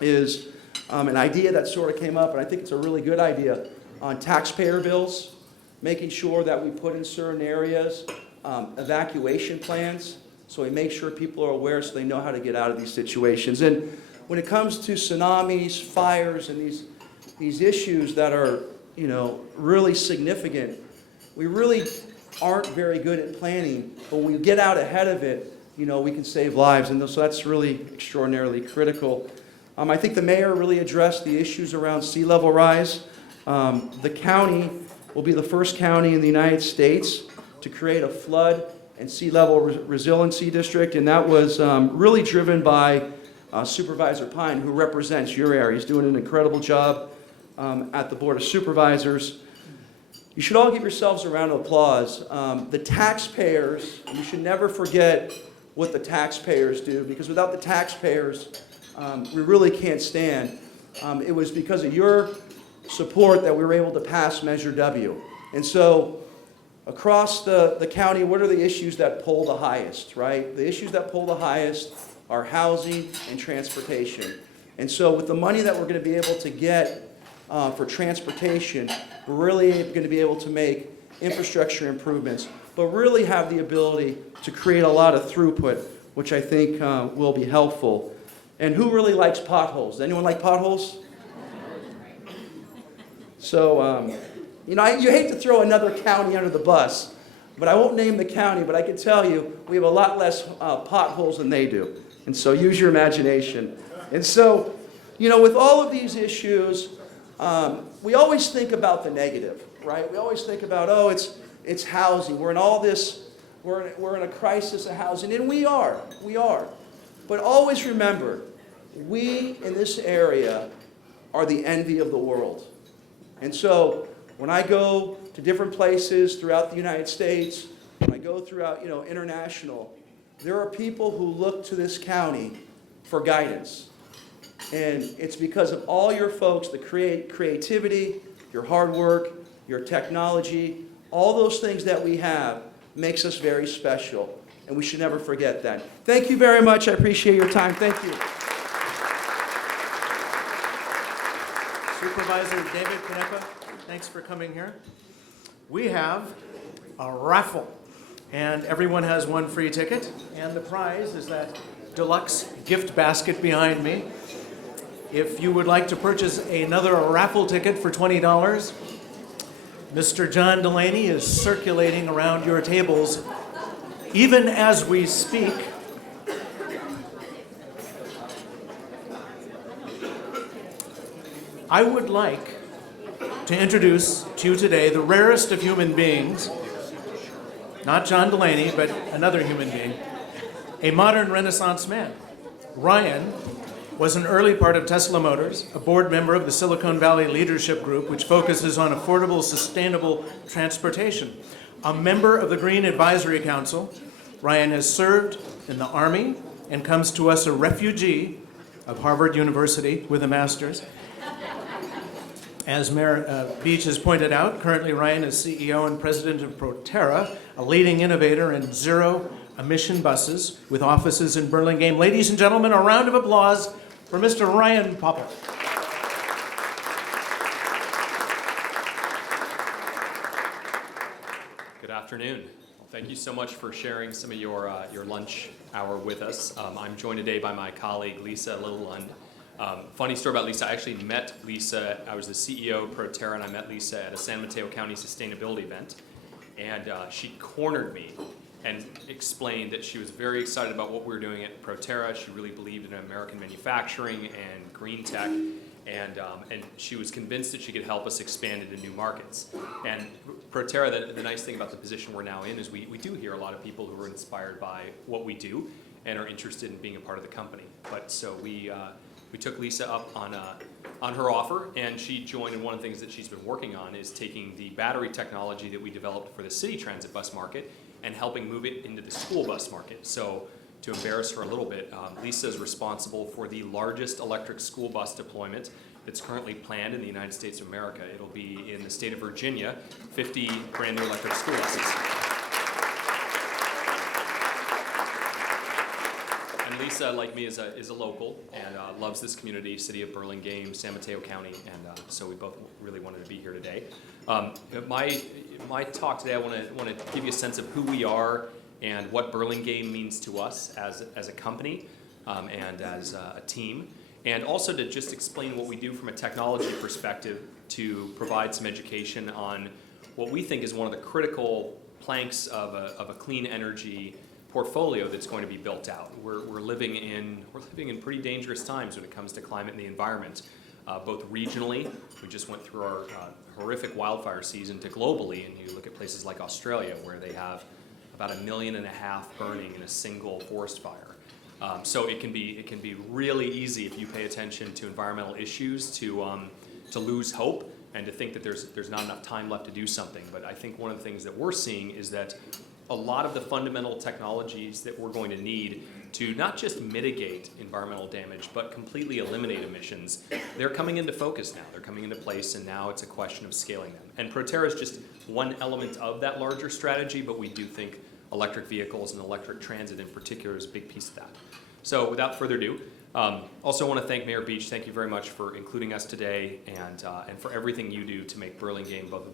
is an idea that sort of came up, and I think it's a really good idea, on taxpayer bills, making sure that we put in certain areas evacuation plans, so we make sure people are aware so they know how to get out of these situations. And when it comes to tsunamis, fires, and these issues that are, you know, really significant, we really aren't very good at planning, but when we get out ahead of it, you know, we can save lives, and so that's really extraordinarily critical. I think the mayor really addressed the issues around sea level rise. The county will be the first county in the United States to create a flood and sea level resiliency district, and that was really driven by Supervisor Pine, who represents your area. He's doing an incredible job at the Board of Supervisors. You should all give yourselves a round of applause. The taxpayers, you should never forget what the taxpayers do, because without the taxpayers, we really can't stand. It was because of your support that we were able to pass Measure W. And so across the county, what are the issues that poll the highest, right? The issues that poll the highest are housing and transportation. And so with the money that we're going to be able to get for transportation, we're really going to be able to make infrastructure improvements, but really have the ability to create a lot of throughput, which I think will be helpful. And who really likes potholes? Anyone like potholes? So, you know, you hate to throw another county under the bus, but I won't name the county, but I can tell you we have a lot less potholes than they do. And so use your imagination. And so, you know, with all of these issues, we always think about the negative, right? We always think about, oh, it's housing. We're in all this, we're in a crisis of housing, and we are. But always remember, we in this area are the envy of the world. And so when I go to different places throughout the United States, when I go throughout, you know, international, there are people who look to this county for guidance. And it's because of all your folks, the creativity, your hard work, your technology, all those things that we have makes us very special. And we should never forget that. Thank you very much. I appreciate your time. Thank you. Supervisor David Canepa, thanks for coming here. We have a raffle, and everyone has one free ticket, and the prize is that deluxe gift basket behind me. If you would like to purchase another raffle ticket for $20, Mr. John Delaney is circulating around your tables even as we speak. I would like to introduce to you today the rarest of human beings, not John Delaney, but another human being, a modern Renaissance man. Ryan was an early part of Tesla Motors, a board member of the Silicon Valley Leadership Group, which focuses on affordable, sustainable transportation. A member of the Green Advisory Council, Ryan has served in the Army and comes to us a refugee of Harvard University with a master's. As Mayor Beach has pointed out, currently Ryan is CEO and president of Proterra, a leading innovator in zero-emission buses with offices in Burlingame. Ladies and gentlemen, a round of applause for Mr. Ryan Popple. Good afternoon. Well, thank you so much for sharing some of your lunch hour with us. I'm joined today by my colleague, Lisa Littlelund. Funny story about Lisa, I actually met Lisa, I was the CEO of Proterra, and I met Lisa at a San Mateo County sustainability event, and she cornered me and explained that she was very excited about what we were doing at Proterra. She really believed in American manufacturing and green tech, And she was convinced that she could help us expand into new markets. And Proterra, the nice thing about the position we're now in is we do hear a lot of people who are inspired by what we do and are interested in being a part of the company. But so we took Lisa up on her offer, and she joined, and one of the things that she's been working on is taking the battery technology that we developed for the city transit bus market and helping move it into the school bus market. So to embarrass her a little bit, Lisa is responsible for the largest electric school bus deployment that's currently planned in the United States of America. It'll be in the state of Virginia, 50 brand new electric school buses. And Lisa, like me, is a local and loves this community, city of Burlingame, San Mateo County, and so we both really wanted to be here today. My talk today, I want to give you a sense of who we are and what Burlingame means to us as a company and as a team, and also to just explain what we do from a technology perspective to provide some education on what we think is one of the critical planks of a clean energy portfolio that's going to be built out. We're living in pretty dangerous times when it comes to climate and the environment, both regionally. We just went through our horrific wildfire season, to globally, and you look at places like Australia where they have about 1.5 million burning in a single forest fire. So it can be really easy if you pay attention to environmental issues to lose hope and to think that there's not enough time left to do something. But I think one of the things that we're seeing is that a lot of the fundamental technologies that we're going to need to not just mitigate environmental damage, but completely eliminate emissions, they're coming into focus now. They're coming into place, and now it's a question of scaling them. And Proterra is just one element of that larger strategy, but we do think electric vehicles and electric transit in particular is a big piece of that. So without further ado, also want to thank Mayor Beach. Thank you very much for including us today and for everything you do to make Burlingame both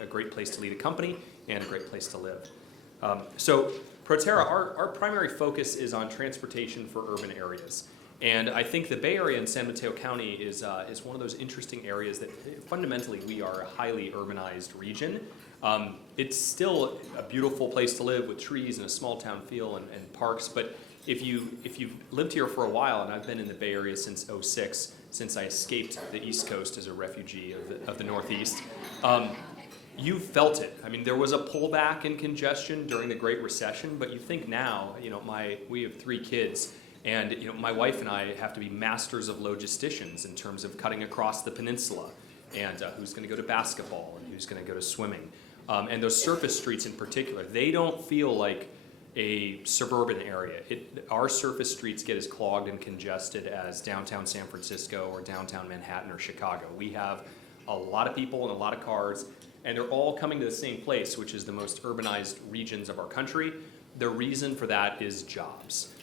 a great place to lead a company and a great place to live. So Proterra, our primary focus is on transportation for urban areas. And I think the Bay Area and San Mateo County is one of those interesting areas that fundamentally we are a highly urbanized region. It's still a beautiful place to live with trees and a small town feel and parks, but if you've lived here for a while, and I've been in the Bay Area since '06, since I escaped the East Coast as a refugee of the Northeast, you felt it. I mean, there was a pullback in congestion during the Great Recession, but you think now, we have 3 kids, and my wife and I have to be masters of logisticians in terms of cutting across the peninsula, and who's going to go to basketball and who's going to go to swimming. And those surface streets in particular, they don't feel like a suburban area. Our surface streets get as clogged and congested as downtown San Francisco or downtown Manhattan or Chicago. We have a lot of people and a lot of cars, and they're all coming to the same place, which is the most urbanized regions of our country. The reason for that is jobs.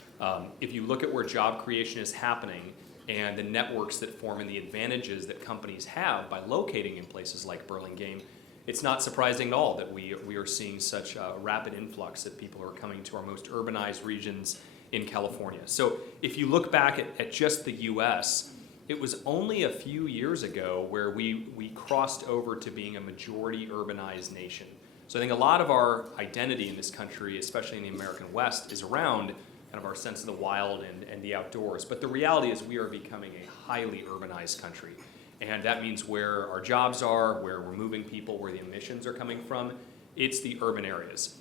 If you look at where job creation is happening and the networks that form and the advantages that companies have by locating in places like Burlingame, it's not surprising at all that we are seeing such a rapid influx of people who are coming to our most urbanized regions in California. So if you look back at just the US, it was only a few years ago where we crossed over to being a majority urbanized nation. So I think a lot of our identity in this country, especially in the American West, is around kind of our sense of the wild and the outdoors. But the reality is we are becoming a highly urbanized country. And that means where our jobs are, where we're moving people, where the emissions are coming from, it's the urban areas.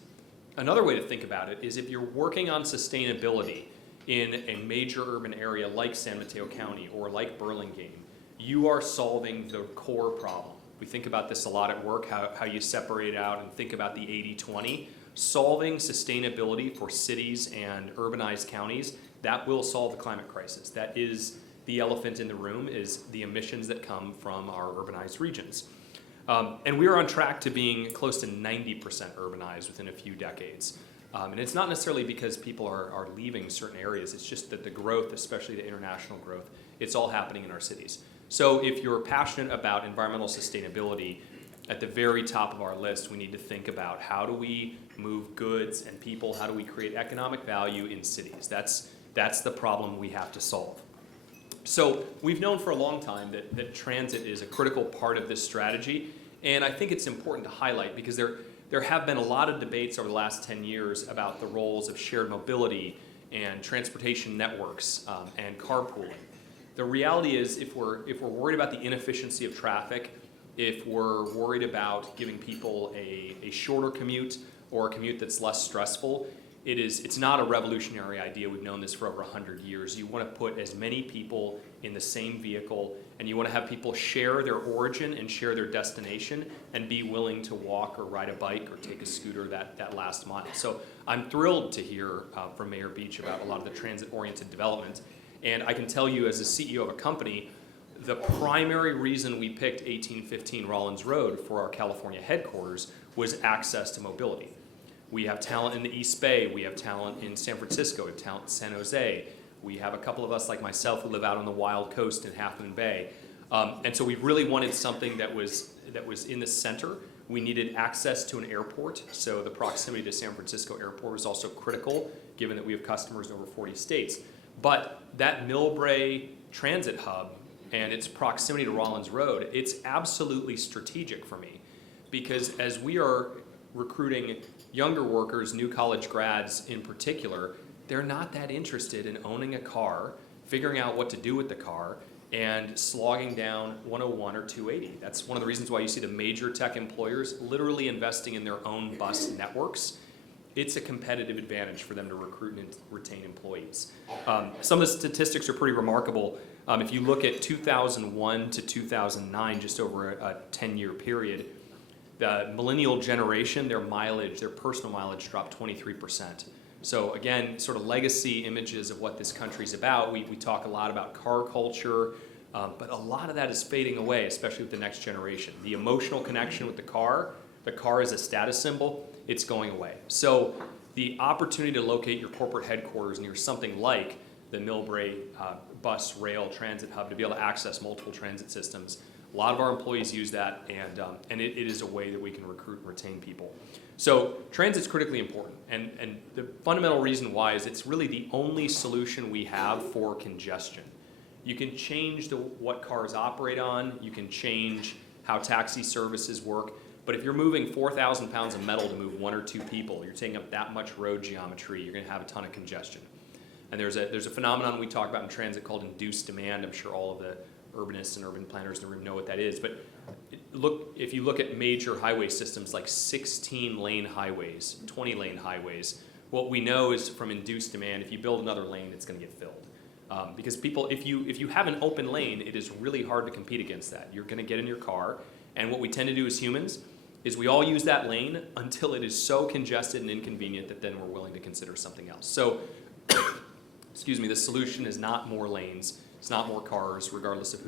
Another way to think about it is if you're working on sustainability in a major urban area like San Mateo County or like Burlingame, you are solving the core problem. We think about this a lot at work, how you separate out and think about the 80-20. Solving sustainability for cities and urbanized counties, that will solve the climate crisis. That is the elephant in the room, is the emissions that come from our urbanized regions. And we are on track to being close to 90% urbanized within a few decades. And it's not necessarily because people are leaving certain areas, it's just that the growth, especially the international growth, it's all happening in our cities. So if you're passionate about environmental sustainability, at the very top of our list, we need to think about how do we move goods and people, how do we create economic value in cities? That's the problem we have to solve. So we've known for a long time that transit is a critical part of this strategy, and I think it's important to highlight because there have been a lot of debates over the last 10 years about the roles of shared mobility and transportation networks and carpooling. The reality is, if we're worried about the inefficiency of traffic, if we're worried about giving people a shorter commute or a commute that's less stressful, it's not a revolutionary idea. We've known this for over 100 years. You want to put as many people in the same vehicle, and you want to have people share their origin and share their destination and be willing to walk or ride a bike or take a scooter that last mile. So I'm thrilled to hear from Mayor Beach about a lot of the transit-oriented development. And I can tell you, as a CEO of a company, the primary reason we picked 1815 Rollins Road for our California headquarters was access to mobility. We have talent in the East Bay, we have talent in San Francisco, we have talent in San Jose. We have a couple of us like myself who live out on the Wild Coast in Half Moon Bay. And so we really wanted something that was in the center. We needed access to an airport, so the proximity to San Francisco Airport was also critical, given that we have customers in over 40 states. But that Millbrae transit hub and its proximity to Rollins Road, it's absolutely strategic for me, because as we are recruiting younger workers, new college grads in particular, they're not that interested in owning a car, figuring out what to do with the car, and slogging down 101 or 280. That's one of the reasons why you see the major tech employers literally investing in their own bus networks. It's a competitive advantage for them to recruit and retain employees. Some of the statistics are pretty remarkable. If you look at 2001 to 2009, just over a 10-year period, the millennial generation, their personal mileage dropped 23%. So again, sort of legacy images of what this country's about. We talk a lot about car culture, but a lot of that is fading away, especially with the next generation. The emotional connection with the car is a status symbol, it's going away. So the opportunity to locate your corporate headquarters near something like the Millbrae bus rail transit hub to be able to access multiple transit systems. A lot of our employees use that, and it is a way that we can recruit and retain people. So transit's critically important, and the fundamental reason why is it's really the only solution we have for congestion. You can change what cars operate on, you can change how taxi services work, but if you're moving 4,000 pounds of metal to move 1 or 2 people, you're taking up that much road geometry, you're going to have a ton of congestion. And there's a phenomenon we talk about in transit called induced demand. I'm sure all of the urbanists and urban planners in the room know what that is, but if you look at major highway systems like 16-lane highways, 20-lane highways, what we know is from induced demand, if you build another lane, it's going to get filled. Because people, if you have an open lane, it is really hard to compete against that. You're going to get in your car, and what we tend to do as humans is we all use that lane until it is so congested and inconvenient that then we're willing to consider something else. So, excuse me, the solution is not more lanes. It's not more cars, regardless of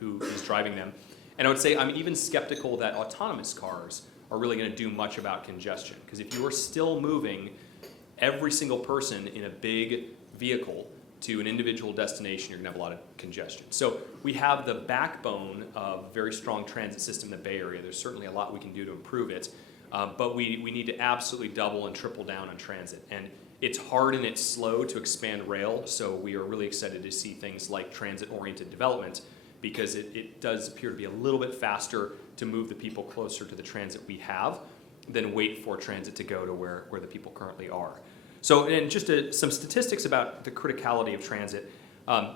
who is driving them. And I would say I'm even skeptical that autonomous cars are really going to do much about congestion. Because if you are still moving every single person in a big vehicle to an individual destination, you're going to have a lot of congestion. So we have the backbone of a very strong transit system in the Bay Area. There's certainly a lot we can do to improve it. But we need to absolutely double and triple down on transit. And it's hard and it's slow to expand rail, so we are really excited to see things like transit-oriented development, because it does appear to be a little bit faster to move the people closer to the transit we have than wait for transit to go to where the people currently are. So, and just some statistics about the criticality of transit.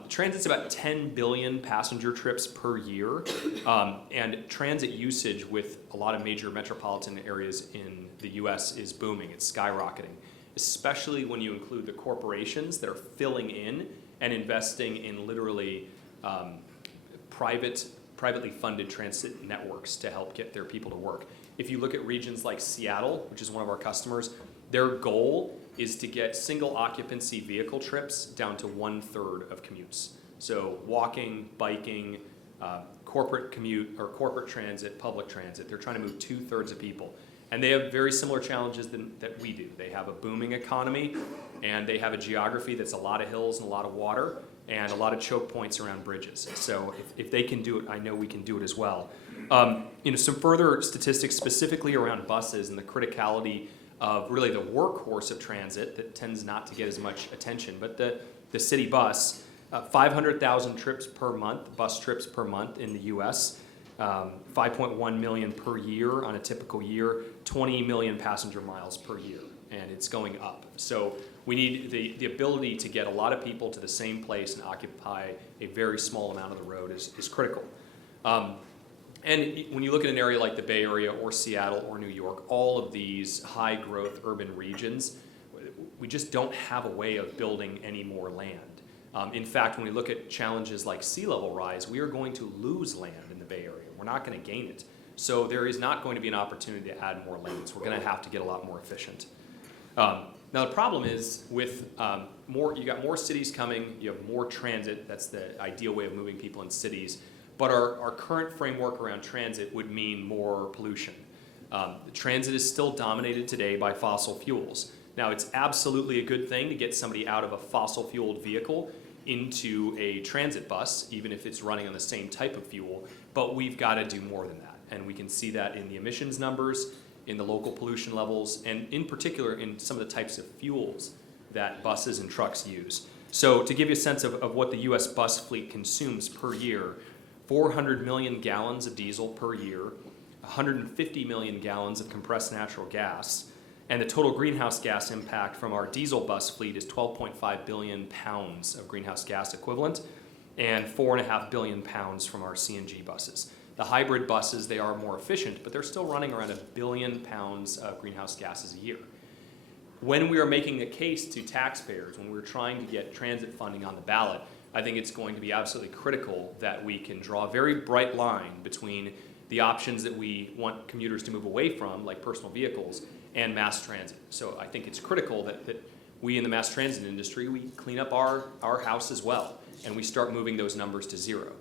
Transit's about 10 billion passenger trips per year, and transit usage with a lot of major metropolitan areas in the US is booming, it's skyrocketing. Especially when you include the corporations that are filling in and investing in literally privately funded transit networks to help get their people to work. If you look at regions like Seattle, which is one of our customers, their goal is to get single occupancy vehicle trips down to 1/3 of commutes. So walking, biking, corporate commute or corporate transit, public transit, they're trying to move 2/3 of people. And they have very similar challenges that we do. They have a booming economy, and they have a geography that's a lot of hills and a lot of water, and a lot of choke points around bridges. So if they can do it, I know we can do it as well. Some further statistics specifically around buses and the criticality of really the workhorse of transit that tends not to get as much attention, but the city bus, 500,000 trips per month, bus trips per month in the US, 5.1 million per year on a typical year, 20 million passenger miles per year, and it's going up. So We need the ability to get a lot of people to the same place and occupy a very small amount of the road is critical. And when you look at an area like the Bay Area or Seattle or New York, all of these high growth urban regions, we just don't have a way of building any more land. In fact, when we look at challenges like sea level rise, we are going to lose land in the Bay Area. We're not going to gain it. So there is not going to be an opportunity to add more lanes. We're going to have to get a lot more efficient. Now the problem is with you got more cities coming, you have more transit. That's the ideal way of moving people in cities. But our current framework around transit would mean more pollution. Transit is still dominated today by fossil fuels. Now, it's absolutely a good thing to get somebody out of a fossil-fueled vehicle into a transit bus, even if it's running on the same type of fuel, but we've got to do more than that. And we can see that in the emissions numbers, in the local pollution levels, and in particular in some of the types of fuels that buses and trucks use. So to give you a sense of what the US bus fleet consumes per year, 400 million gallons of diesel per year, 150 million gallons of compressed natural gas, and the total greenhouse gas impact from our diesel bus fleet is 12.5 billion pounds of greenhouse gas equivalent, and 4.5 billion pounds from our CNG buses. The hybrid buses, they are more efficient, but they're still running around 1 billion pounds of greenhouse gases a year. When we are making a case to taxpayers, when we're trying to get transit funding on the ballot, I think it's going to be absolutely critical that we can draw a very bright line between the options that we want commuters to move away from, like personal vehicles, and mass transit. So I think it's critical that we in the mass transit industry, we clean up our house as well, and we start moving those numbers to zero.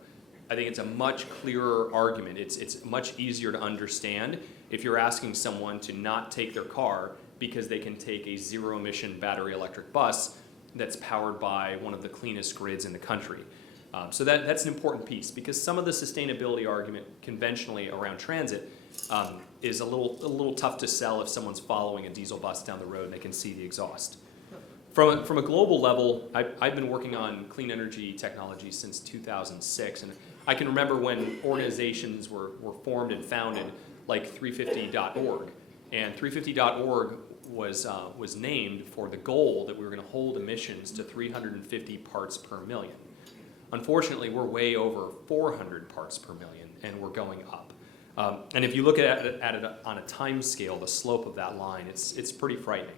I think it's a much clearer argument. It's much easier to understand if you're asking someone to not take their car because they can take a zero-emission battery electric bus that's powered by one of the cleanest grids in the country. So that's an important piece, because some of the sustainability argument conventionally around transit is a little tough to sell if someone's following a diesel bus down the road and they can see the exhaust. From a global level, I've been working on clean energy technology since 2006, and I can remember when organizations were formed and founded, like 350.org, and 350.org was named for the goal that we were going to hold emissions to 350 parts per million. Unfortunately, we're way over 400 parts per million, and we're going up. And if you look at it on a time scale, the slope of that line, it's pretty frightening.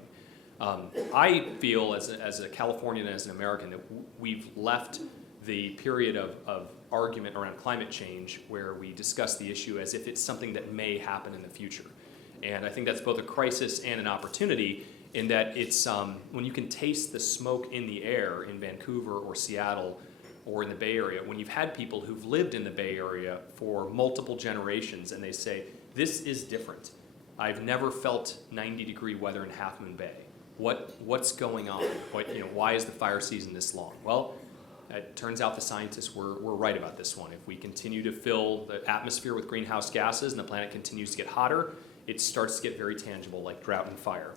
I feel as a Californian and as an American that we've left the period of argument around climate change where we discuss the issue as if it's something that may happen in the future. And I think that's both a crisis and an opportunity, in that it's when you can taste the smoke in the air in Vancouver or Seattle or in the Bay Area, when you've had people who've lived in the Bay Area for multiple generations and they say, this is different. I've never felt 90-degree weather in Half Moon Bay. What's going on? Why is the fire season this long? Well, it turns out the scientists were right about this one. If we continue to fill the atmosphere with greenhouse gases and the planet continues to get hotter, it starts to get very tangible, like drought and fire.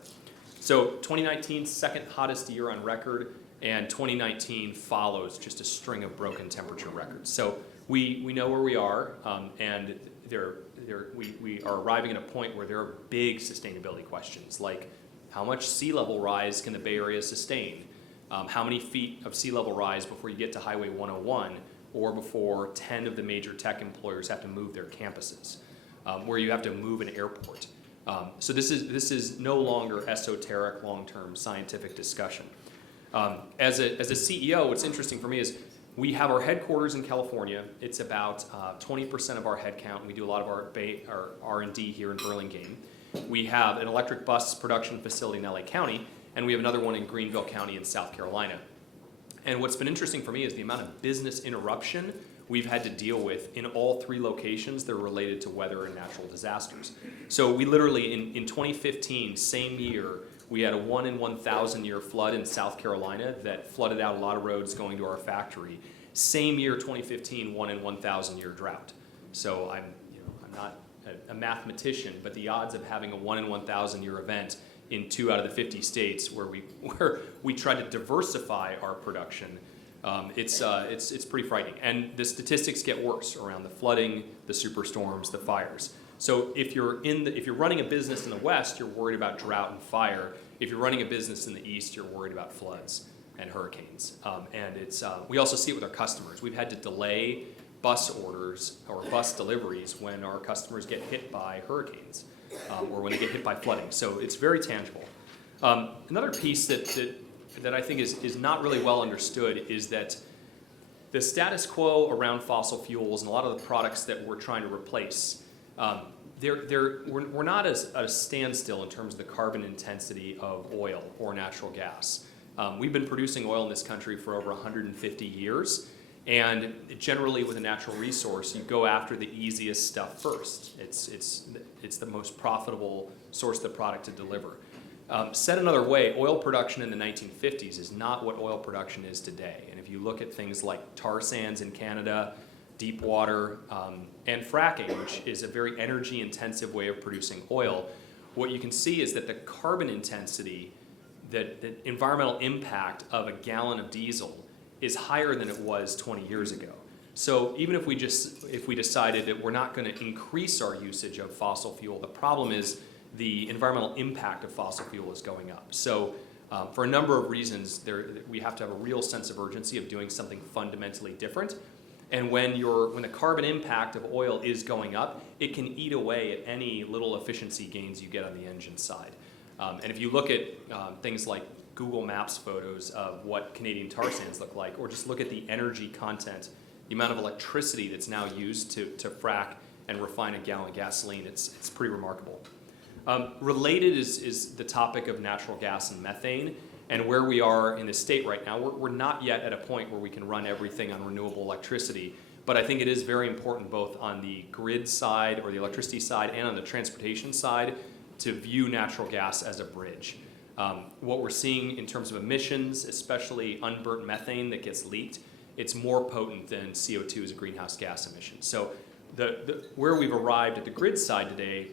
So 2019, second hottest year on record, and 2019 follows just a string of broken temperature records. So we know where we are, and we are arriving at a point where there are big sustainability questions, like how much sea level rise can the Bay Area sustain? How many feet of sea level rise before you get to Highway 101, or before 10 of the major tech employers have to move their campuses, where you have to move an airport? So this is no longer esoteric long-term scientific discussion. As a CEO, what's interesting for me is we have our headquarters in California. It's about 20% of our headcount. We do a lot of our R&D here in Burlingame. We have an electric bus production facility in LA County, and we have another one in Greenville County in South Carolina. And what's been interesting for me is the amount of business interruption we've had to deal with in all three locations that are related to weather and natural disasters. So we literally, in 2015, same year, we had a 1 in 1,000 year flood in South Carolina that flooded out a lot of roads going to our factory. Same year, 2015, 1 in 1,000 year drought. So I'm not a mathematician, but the odds of having a 1 in 1,000 year event in 2 out of the 50 states where we try to diversify our production, it's pretty frightening. And the statistics get worse around the flooding, the superstorms, the fires. So if you're running a business in the West, you're worried about drought and fire. If you're running a business in the East, you're worried about floods and hurricanes. We also see it with our customers. We've had to delay bus orders or bus deliveries when our customers get hit by hurricanes or when they get hit by flooding. So it's very tangible. Another piece that I think is not really well understood is that the status quo around fossil fuels and a lot of the products that we're trying to replace, we're not at a standstill in terms of the carbon intensity of oil or natural gas. We've been producing oil in this country for over 150 years, and generally with a natural resource, you go after the easiest stuff first. It's the most profitable source of the product to deliver. Said another way, oil production in the 1950s is not what oil production is today. And if you look at things like tar sands in Canada, deep water, and fracking, which is a very energy-intensive way of producing oil, what you can see is that the carbon intensity, the environmental impact of a gallon of diesel is higher than it was 20 years ago. So even if we decided that we're not going to increase our usage of fossil fuel, the problem is the environmental impact of fossil fuel is going up. So for a number of reasons, we have to have a real sense of urgency of doing something fundamentally different. And when the carbon impact of oil is going up, it can eat away at any little efficiency gains you get on the engine side. And if you look at things like Google Maps photos of what Canadian tar sands look like, or just look at the energy content, the amount of electricity that's now used to frack and refine a gallon of gasoline, it's pretty remarkable. Related is the topic of natural gas and methane, and where we are in the state right now. We're not yet at a point where we can run everything on renewable electricity, but I think it is very important both on the grid side or the electricity side and on the transportation side to view natural gas as a bridge. What we're seeing in terms of emissions, especially unburnt methane that gets leaked, it's more potent than CO2 as a greenhouse gas emission. So where we've arrived at the grid side today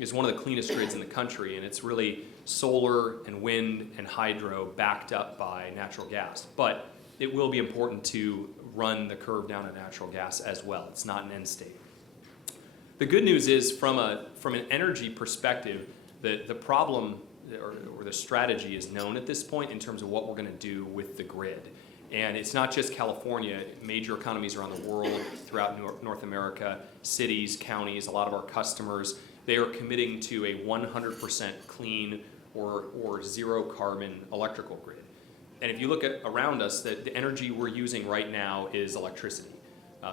is one of the cleanest grids in the country, and it's really solar and wind and hydro backed up by natural gas. But it will be important to run the curve down to natural gas as well. It's not an end state. The good news is from an energy perspective, the problem or the strategy is known at this point in terms of what we're going to do with the grid. And it's not just California, major economies around the world, throughout North America, cities, counties, a lot of our customers, they are committing to a 100% clean or zero carbon electrical grid. And if you look at around us, the energy we're using right now is electricity.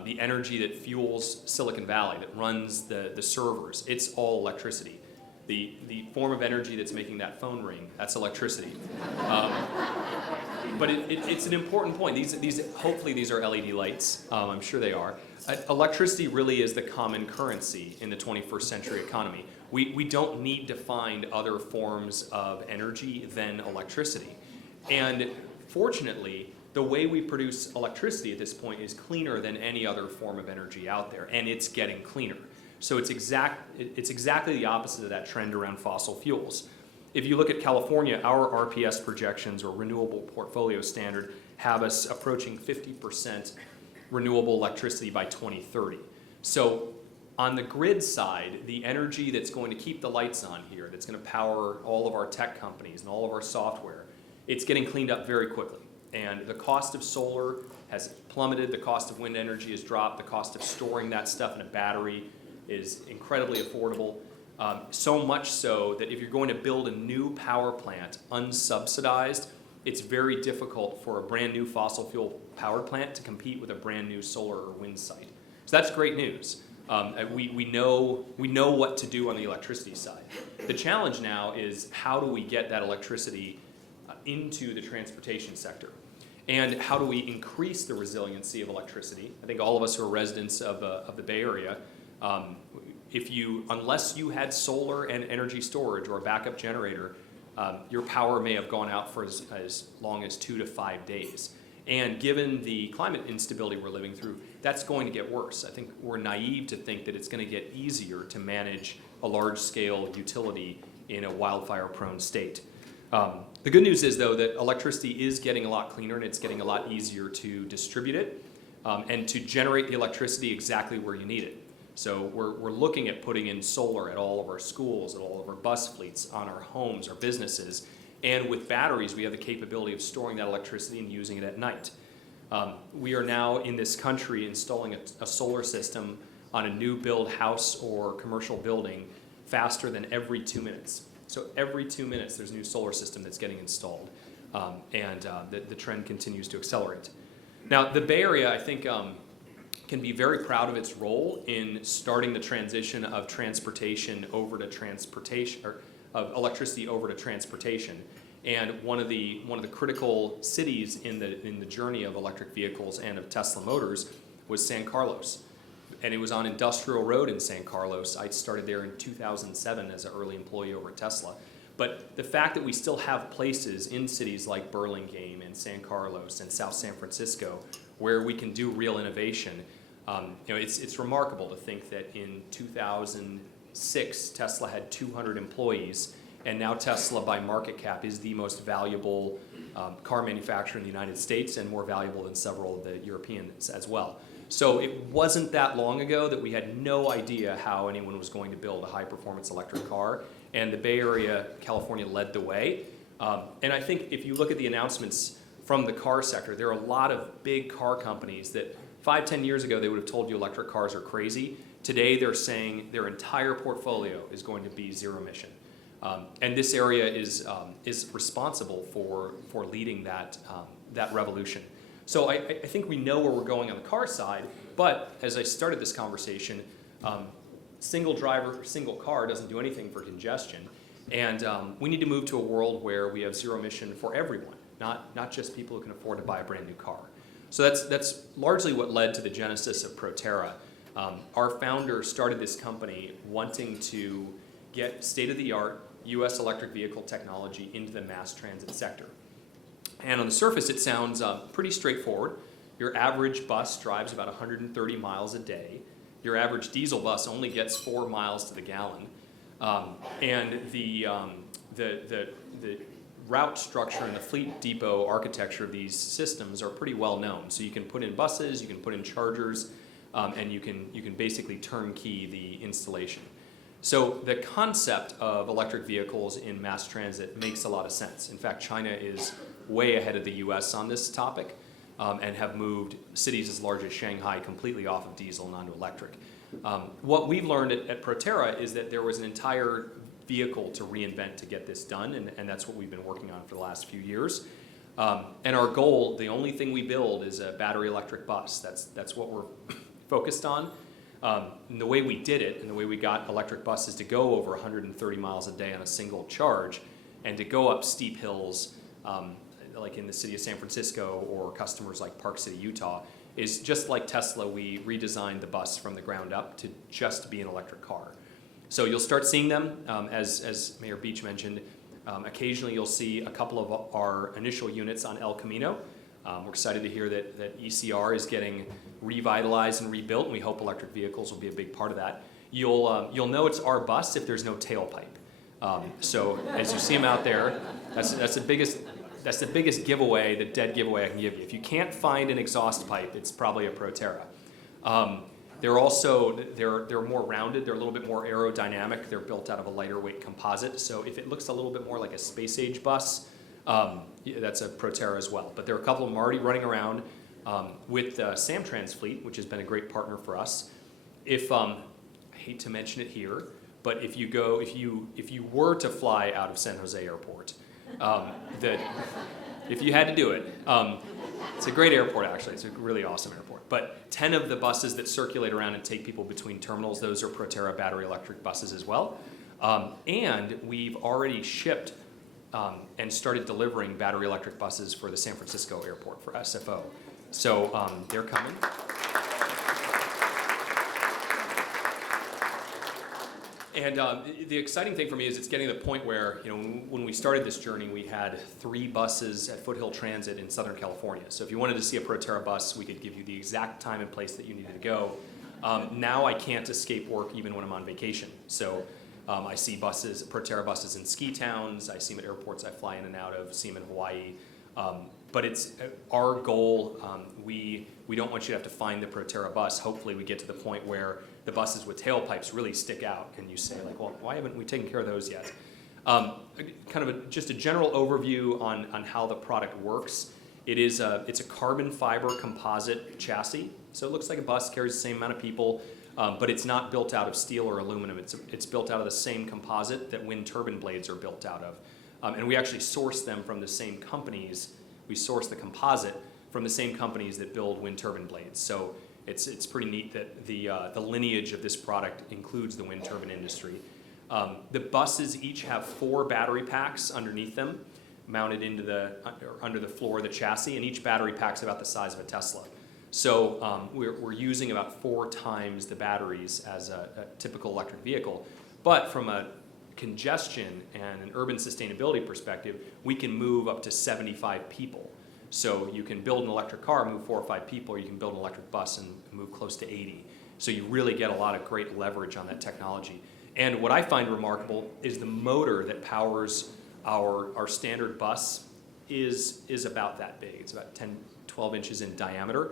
The energy that fuels Silicon Valley, that runs the servers, it's all electricity. The form of energy that's making that phone ring, that's electricity. But it's an important point. Hopefully these are LED lights. I'm sure they are. Electricity really is the common currency in the 21st century economy. We don't need to find other forms of energy than electricity. And fortunately, the way we produce electricity at this point is cleaner than any other form of energy out there, and it's getting cleaner. So it's exactly the opposite of that trend around fossil fuels. If you look at California, our RPS projections, or Renewable Portfolio Standard, have us approaching 50% renewable electricity by 2030. So on the grid side, the energy that's going to keep the lights on here, that's going to power all of our tech companies and all of our software, it's getting cleaned up very quickly. And the cost of solar has plummeted, the cost of wind energy has dropped, the cost of storing that stuff in a battery is incredibly affordable. So much so that if you're going to build a new power plant unsubsidized, it's very difficult for a brand new fossil fuel power plant to compete with a brand new solar or wind site. So that's great news. We know what to do on the electricity side. The challenge now is how do we get that electricity into the transportation sector? And how do we increase the resiliency of electricity? I think all of us who are residents of the Bay Area, unless you had solar and energy storage or a backup generator, your power may have gone out for as long as 2 to 5 days. And given the climate instability we're living through, that's going to get worse. I think we're naive to think that it's going to get easier to manage a large-scale utility in a wildfire-prone state. The good news is, though, that electricity is getting a lot cleaner and it's getting a lot easier to distribute it and to generate the electricity exactly where you need it. So we're looking at putting in solar at all of our schools, at all of our bus fleets, on our homes, our businesses. And with batteries, we have the capability of storing that electricity and using it at night. We are now in this country installing a solar system on a new build house or commercial building faster than every 2 minutes. So every 2 minutes, there's a new solar system that's getting installed. The trend continues to accelerate. Now, the Bay Area, I think, can be very proud of its role in starting the transition of transportation over to transportation, or of electricity over to transportation. And one of the critical cities in the journey of electric vehicles and of Tesla Motors was San Carlos. And it was on Industrial Road in San Carlos. I started there in 2007 as an early employee over at Tesla. But the fact that we still have places in cities like Burlingame and San Carlos and South San Francisco where we can do real innovation, it's remarkable to think that in 2006 Tesla had 200 employees, and now Tesla by market cap is the most valuable car manufacturer in the United States, and more valuable than several of the Europeans as well. So it wasn't that long ago that we had no idea how anyone was going to build a high-performance electric car, and the Bay Area, California led the way. And I think if you look at the announcements from the car sector, there are a lot of big car companies that 5-10 years ago they would have told you electric cars are crazy. Today they're saying their entire portfolio is going to be zero emission. And this area is responsible for leading that revolution. So I think we know where we're going on the car side, but as I started this conversation, single driver, single car doesn't do anything for congestion. And we need to move to a world where we have zero emission for everyone, not just people who can afford to buy a brand new car. So that's largely what led to the genesis of Proterra. Our founder started this company wanting to get state-of-the-art U.S. electric vehicle technology into the mass transit sector. And on the surface, it sounds pretty straightforward. Your average bus drives about 130 miles a day. Your average diesel bus only gets 4 miles to the gallon. And the route structure and the fleet depot architecture of these systems are pretty well known. So you can put in buses, you can put in chargers, and you can basically turnkey the installation. So the concept of electric vehicles in mass transit makes a lot of sense. In fact, China is way ahead of the US on this topic, and have moved cities as large as Shanghai completely off of diesel and onto electric. What we've learned at Proterra is that there was an entire vehicle to reinvent to get this done, and that's what we've been working on for the last few years. And our goal, the only thing we build is a battery electric bus. That's what we're focused on. And the way we did it, and the way we got electric buses to go over 130 miles a day on a single charge, and to go up steep hills, like in the city of San Francisco or customers like Park City, Utah, is just like Tesla, we redesigned the bus from the ground up to just be an electric car. So you'll start seeing them, as Mayor Beach mentioned. Occasionally you'll see a couple of our initial units on El Camino. We're excited to hear that ECR is getting revitalized and rebuilt, and we hope electric vehicles will be a big part of that. You'll know it's our bus if there's no tailpipe. So as you see them out there, that's the biggest giveaway, the dead giveaway I can give you. If you can't find an exhaust pipe, it's probably a Proterra. They're more rounded. They're a little bit more aerodynamic. They're built out of a lighter weight composite. So if it looks a little bit more like a space age bus, that's a Proterra as well. But there are a couple of them already running around with Samtrans fleet, which has been a great partner for us. I hate to mention it here, but if you were to fly out of San Jose Airport, if you had to do it, it's a great airport actually. It's a really awesome airport. But 10 of the buses that circulate around and take people between terminals, those are Proterra battery electric buses as well. And we've already shipped and started delivering battery electric buses for the San Francisco airport for SFO. So they're coming. And the exciting thing for me is it's getting to the point where, when we started this journey, we had 3 buses at Foothill Transit in Southern California. So if you wanted to see a Proterra bus, we could give you the exact time and place that you needed to go. Now I can't escape work even when I'm on vacation. So I see Proterra buses in ski towns. I see them at airports I fly in and out of, see them in Hawaii. But it's our goal. We don't want you to have to find the Proterra bus. Hopefully we get to the point where the buses with tailpipes really stick out, and you say, like, well, why haven't we taken care of those yet? Kind of just a general overview on how the product works. It's a carbon fiber composite chassis, so it looks like a bus, carries the same amount of people, but it's not built out of steel or aluminum. It's built out of the same composite that wind turbine blades are built out of. And we actually source them from the same companies. We source the composite from the same companies that build wind turbine blades. So it's pretty neat that the lineage of this product includes the wind turbine industry. The buses each have 4 battery packs underneath them, mounted into under the floor of the chassis, and each battery pack's about the size of a Tesla. So we're using about 4 times the batteries as a typical electric vehicle. But from a congestion and an urban sustainability perspective, we can move up to 75 people. So you can build an electric car, move 4 or 5 people, or you can build an electric bus and move close to 80. So you really get a lot of great leverage on that technology. And what I find remarkable is the motor that powers our standard bus is about that big. It's about 10, 12 inches in diameter,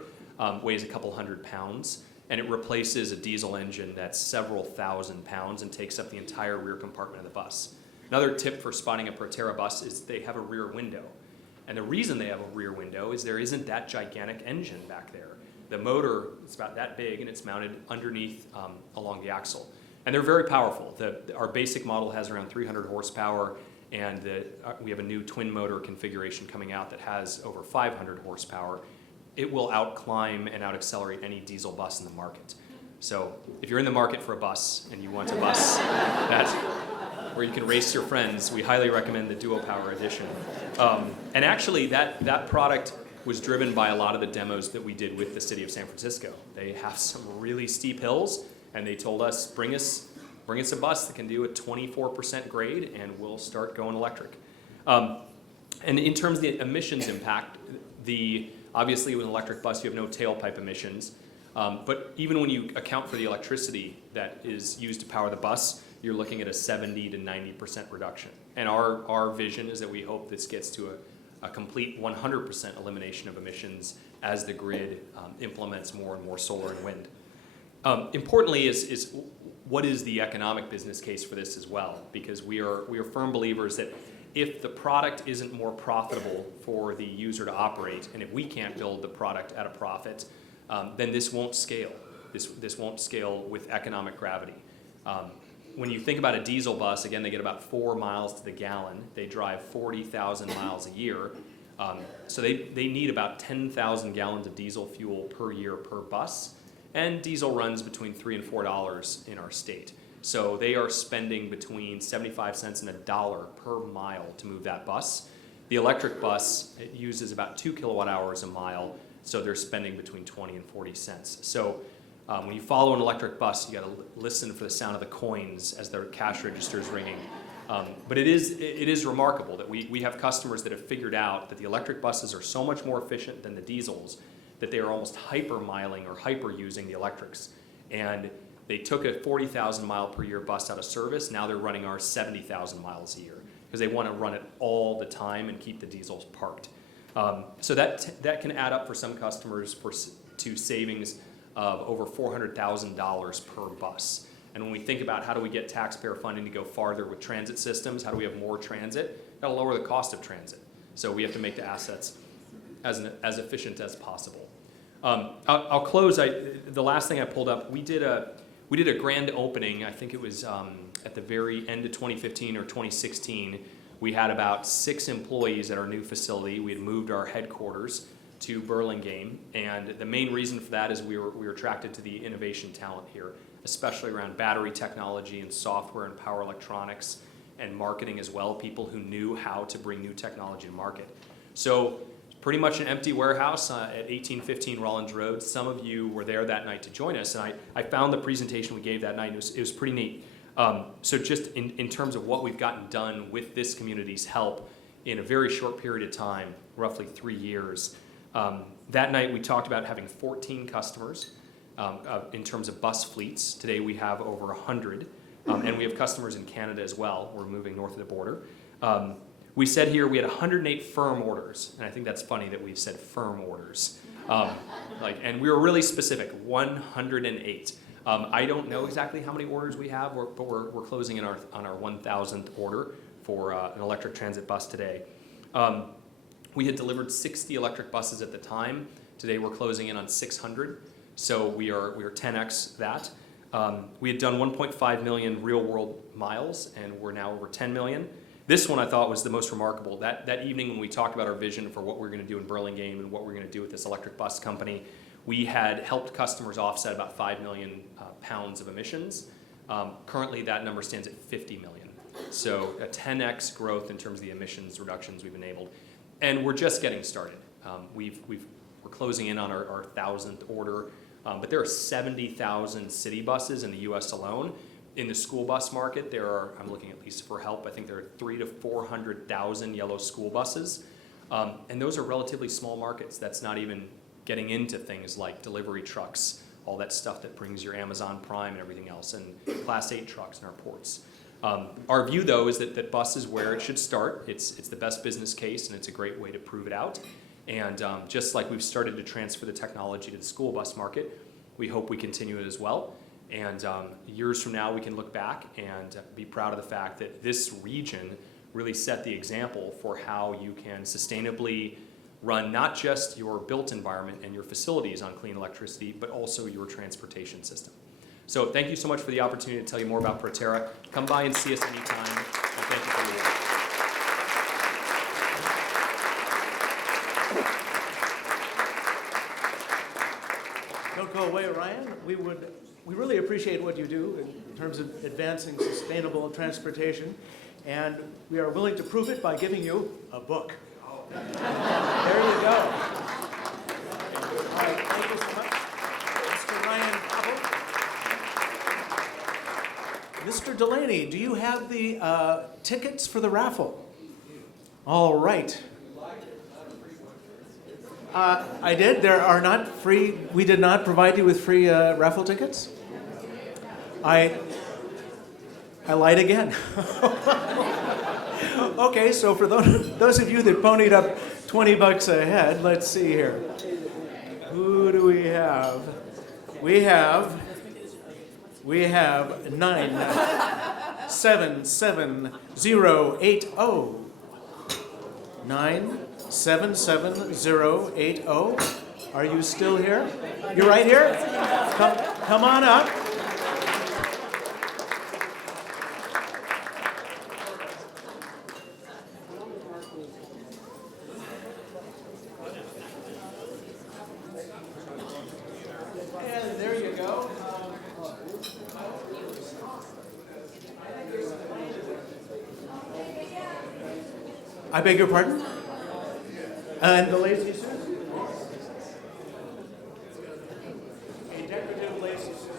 weighs a couple hundred pounds, and it replaces a diesel engine that's several thousand pounds and takes up the entire rear compartment of the bus. Another tip for spotting a Proterra bus is they have a rear window. And the reason they have a rear window is there isn't that gigantic engine back there. The motor is about that big, and it's mounted underneath along the axle. And they're very powerful. Our basic model has around 300 horsepower, and we have a new twin motor configuration coming out that has over 500 horsepower. It will outclimb and out-accelerate any diesel bus in the market. So if you're in the market for a bus and you want a bus where you can race your friends, we highly recommend the Duo Power Edition. And actually, that product was driven by a lot of the demos that we did with the city of San Francisco. They have some really steep hills, and they told us, bring us a bus that can do a 24% grade, and we'll start going electric. And in terms of the emissions impact, obviously with an electric bus, you have no tailpipe emissions. But even when you account for the electricity that is used to power the bus, you're looking at a 70 to 90% reduction. And our vision is that we hope this gets to a complete 100% elimination of emissions as the grid implements more and more solar and wind. Importantly is what is the economic business case for this as well? Because we are firm believers that if the product isn't more profitable for the user to operate, and if we can't build the product at a profit, then this won't scale. This won't scale with economic gravity. When you think about a diesel bus, again, they get about 4 miles to the gallon. They drive 40,000 miles a year. So they need about 10,000 gallons of diesel fuel per year per bus. And diesel runs between $3 and $4 in our state. So they are spending between 75 cents and $1 per mile to move that bus. The electric bus, it uses about 2 kilowatt hours a mile, so they're spending between 20 and 40 cents. So when you follow an electric bus, you got to listen for the sound of the coins as their cash register is ringing. But it is remarkable that we have customers that have figured out that the electric buses are so much more efficient than the diesels that they are almost hyper-miling or hyper-using the electrics. And they took a 40,000 mile per year bus out of service. Now they're running ours 70,000 miles a year because they want to run it all the time and keep the diesels parked. So that can add up for some customers to savings of over $400,000 per bus. And when we think about how do we get taxpayer funding to go farther with transit systems, how do we have more transit, that'll lower the cost of transit. So we have to make the assets as efficient as possible. I'll close. The last thing I pulled up, we did a grand opening. I think it was at the very end of 2015 or 2016. We had about 6 employees at our new facility. We had moved our headquarters to Burlingame, and the main reason for that is we were attracted to the innovation talent here, especially around battery technology and software and power electronics and marketing as well, people who knew how to bring new technology to market. So pretty much an empty warehouse at 1815 Rollins Road. Some of you were there that night to join us, and I found the presentation we gave that night. It was pretty neat. So just in terms of what we've gotten done with this community's help in a very short period of time, roughly 3 years, that night we talked about having 14 customers in terms of bus fleets. Today we have over 100, and we have customers in Canada as well. We're moving north of the border. We said here we had 108 firm orders, and I think that's funny that we've said firm orders. And we were really specific, 108. I don't know exactly how many orders we have, but we're closing in on our 1,000th order for an electric transit bus today. We had delivered 60 electric buses at the time. Today we're closing in on 600, so we are 10x that. We had done 1.5 million real-world miles, and we're now over 10 million. This one I thought was the most remarkable. That evening when we talked about our vision for what we're going to do in Burlingame and what we're going to do with this electric bus company, we had helped customers offset about 5 million pounds of emissions. Currently, that number stands at 50 million. So a 10x growth in terms of the emissions reductions we've enabled. And we're just getting started. We're closing in on our 1,000th order, but there are 70,000 city buses in the US alone. In the school bus market, I'm looking at Lisa for help, I think there are 300,000 to 400,000 yellow school buses. And those are relatively small markets. That's not even getting into things like delivery trucks, all that stuff that brings your Amazon Prime and everything else, and Class 8 trucks in our ports. Our view, though, is that bus is where it should start. It's the best business case, and it's a great way to prove it out. And just like we've started to transfer the technology to the school bus market, we hope we continue it as well. And years from now, we can look back and be proud of the fact that this region really set the example for how you can sustainably run not just your built environment and your facilities on clean electricity, but also your transportation system. So thank you so much for the opportunity to tell you more about Proterra. Come by and see us anytime. And thank you for your work. Don't go away, Ryan. We really appreciate what you do in terms of advancing sustainable transportation, and we are willing to prove it by giving you a book. There you go. All right, thank you so much. Mr. Ryan Popple. Mr. Delaney, do you have the tickets for the raffle? All right. I did. There are not free. We did not provide you with free raffle tickets. I lied again. Okay, so for those of you that ponied up $20 a head, let's see here. Who do we have? We have 977-080. 977-080. Are you still here? You're right here? Come on up. And there you go. I beg your pardon? And the lacy suit? A decorative lacy suit.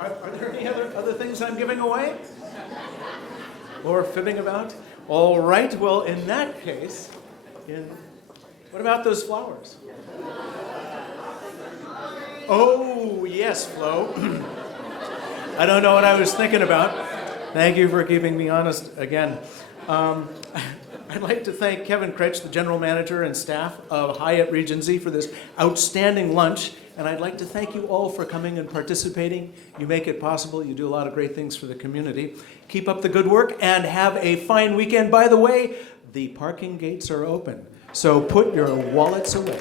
Are there any other things I'm giving away? Or fibbing about? All right, well, in that case, what about those flowers? Oh, yes, Flo. I don't know what I was thinking about. Thank you for keeping me honest again. I'd like to thank Kevin Critch, the general manager and staff of Hyatt Regency, for this outstanding lunch. And I'd like to thank you all for coming and participating. You make it possible. You do a lot of great things for the community. Keep up the good work and have a fine weekend. By the way, the parking gates are open, so put your wallets away.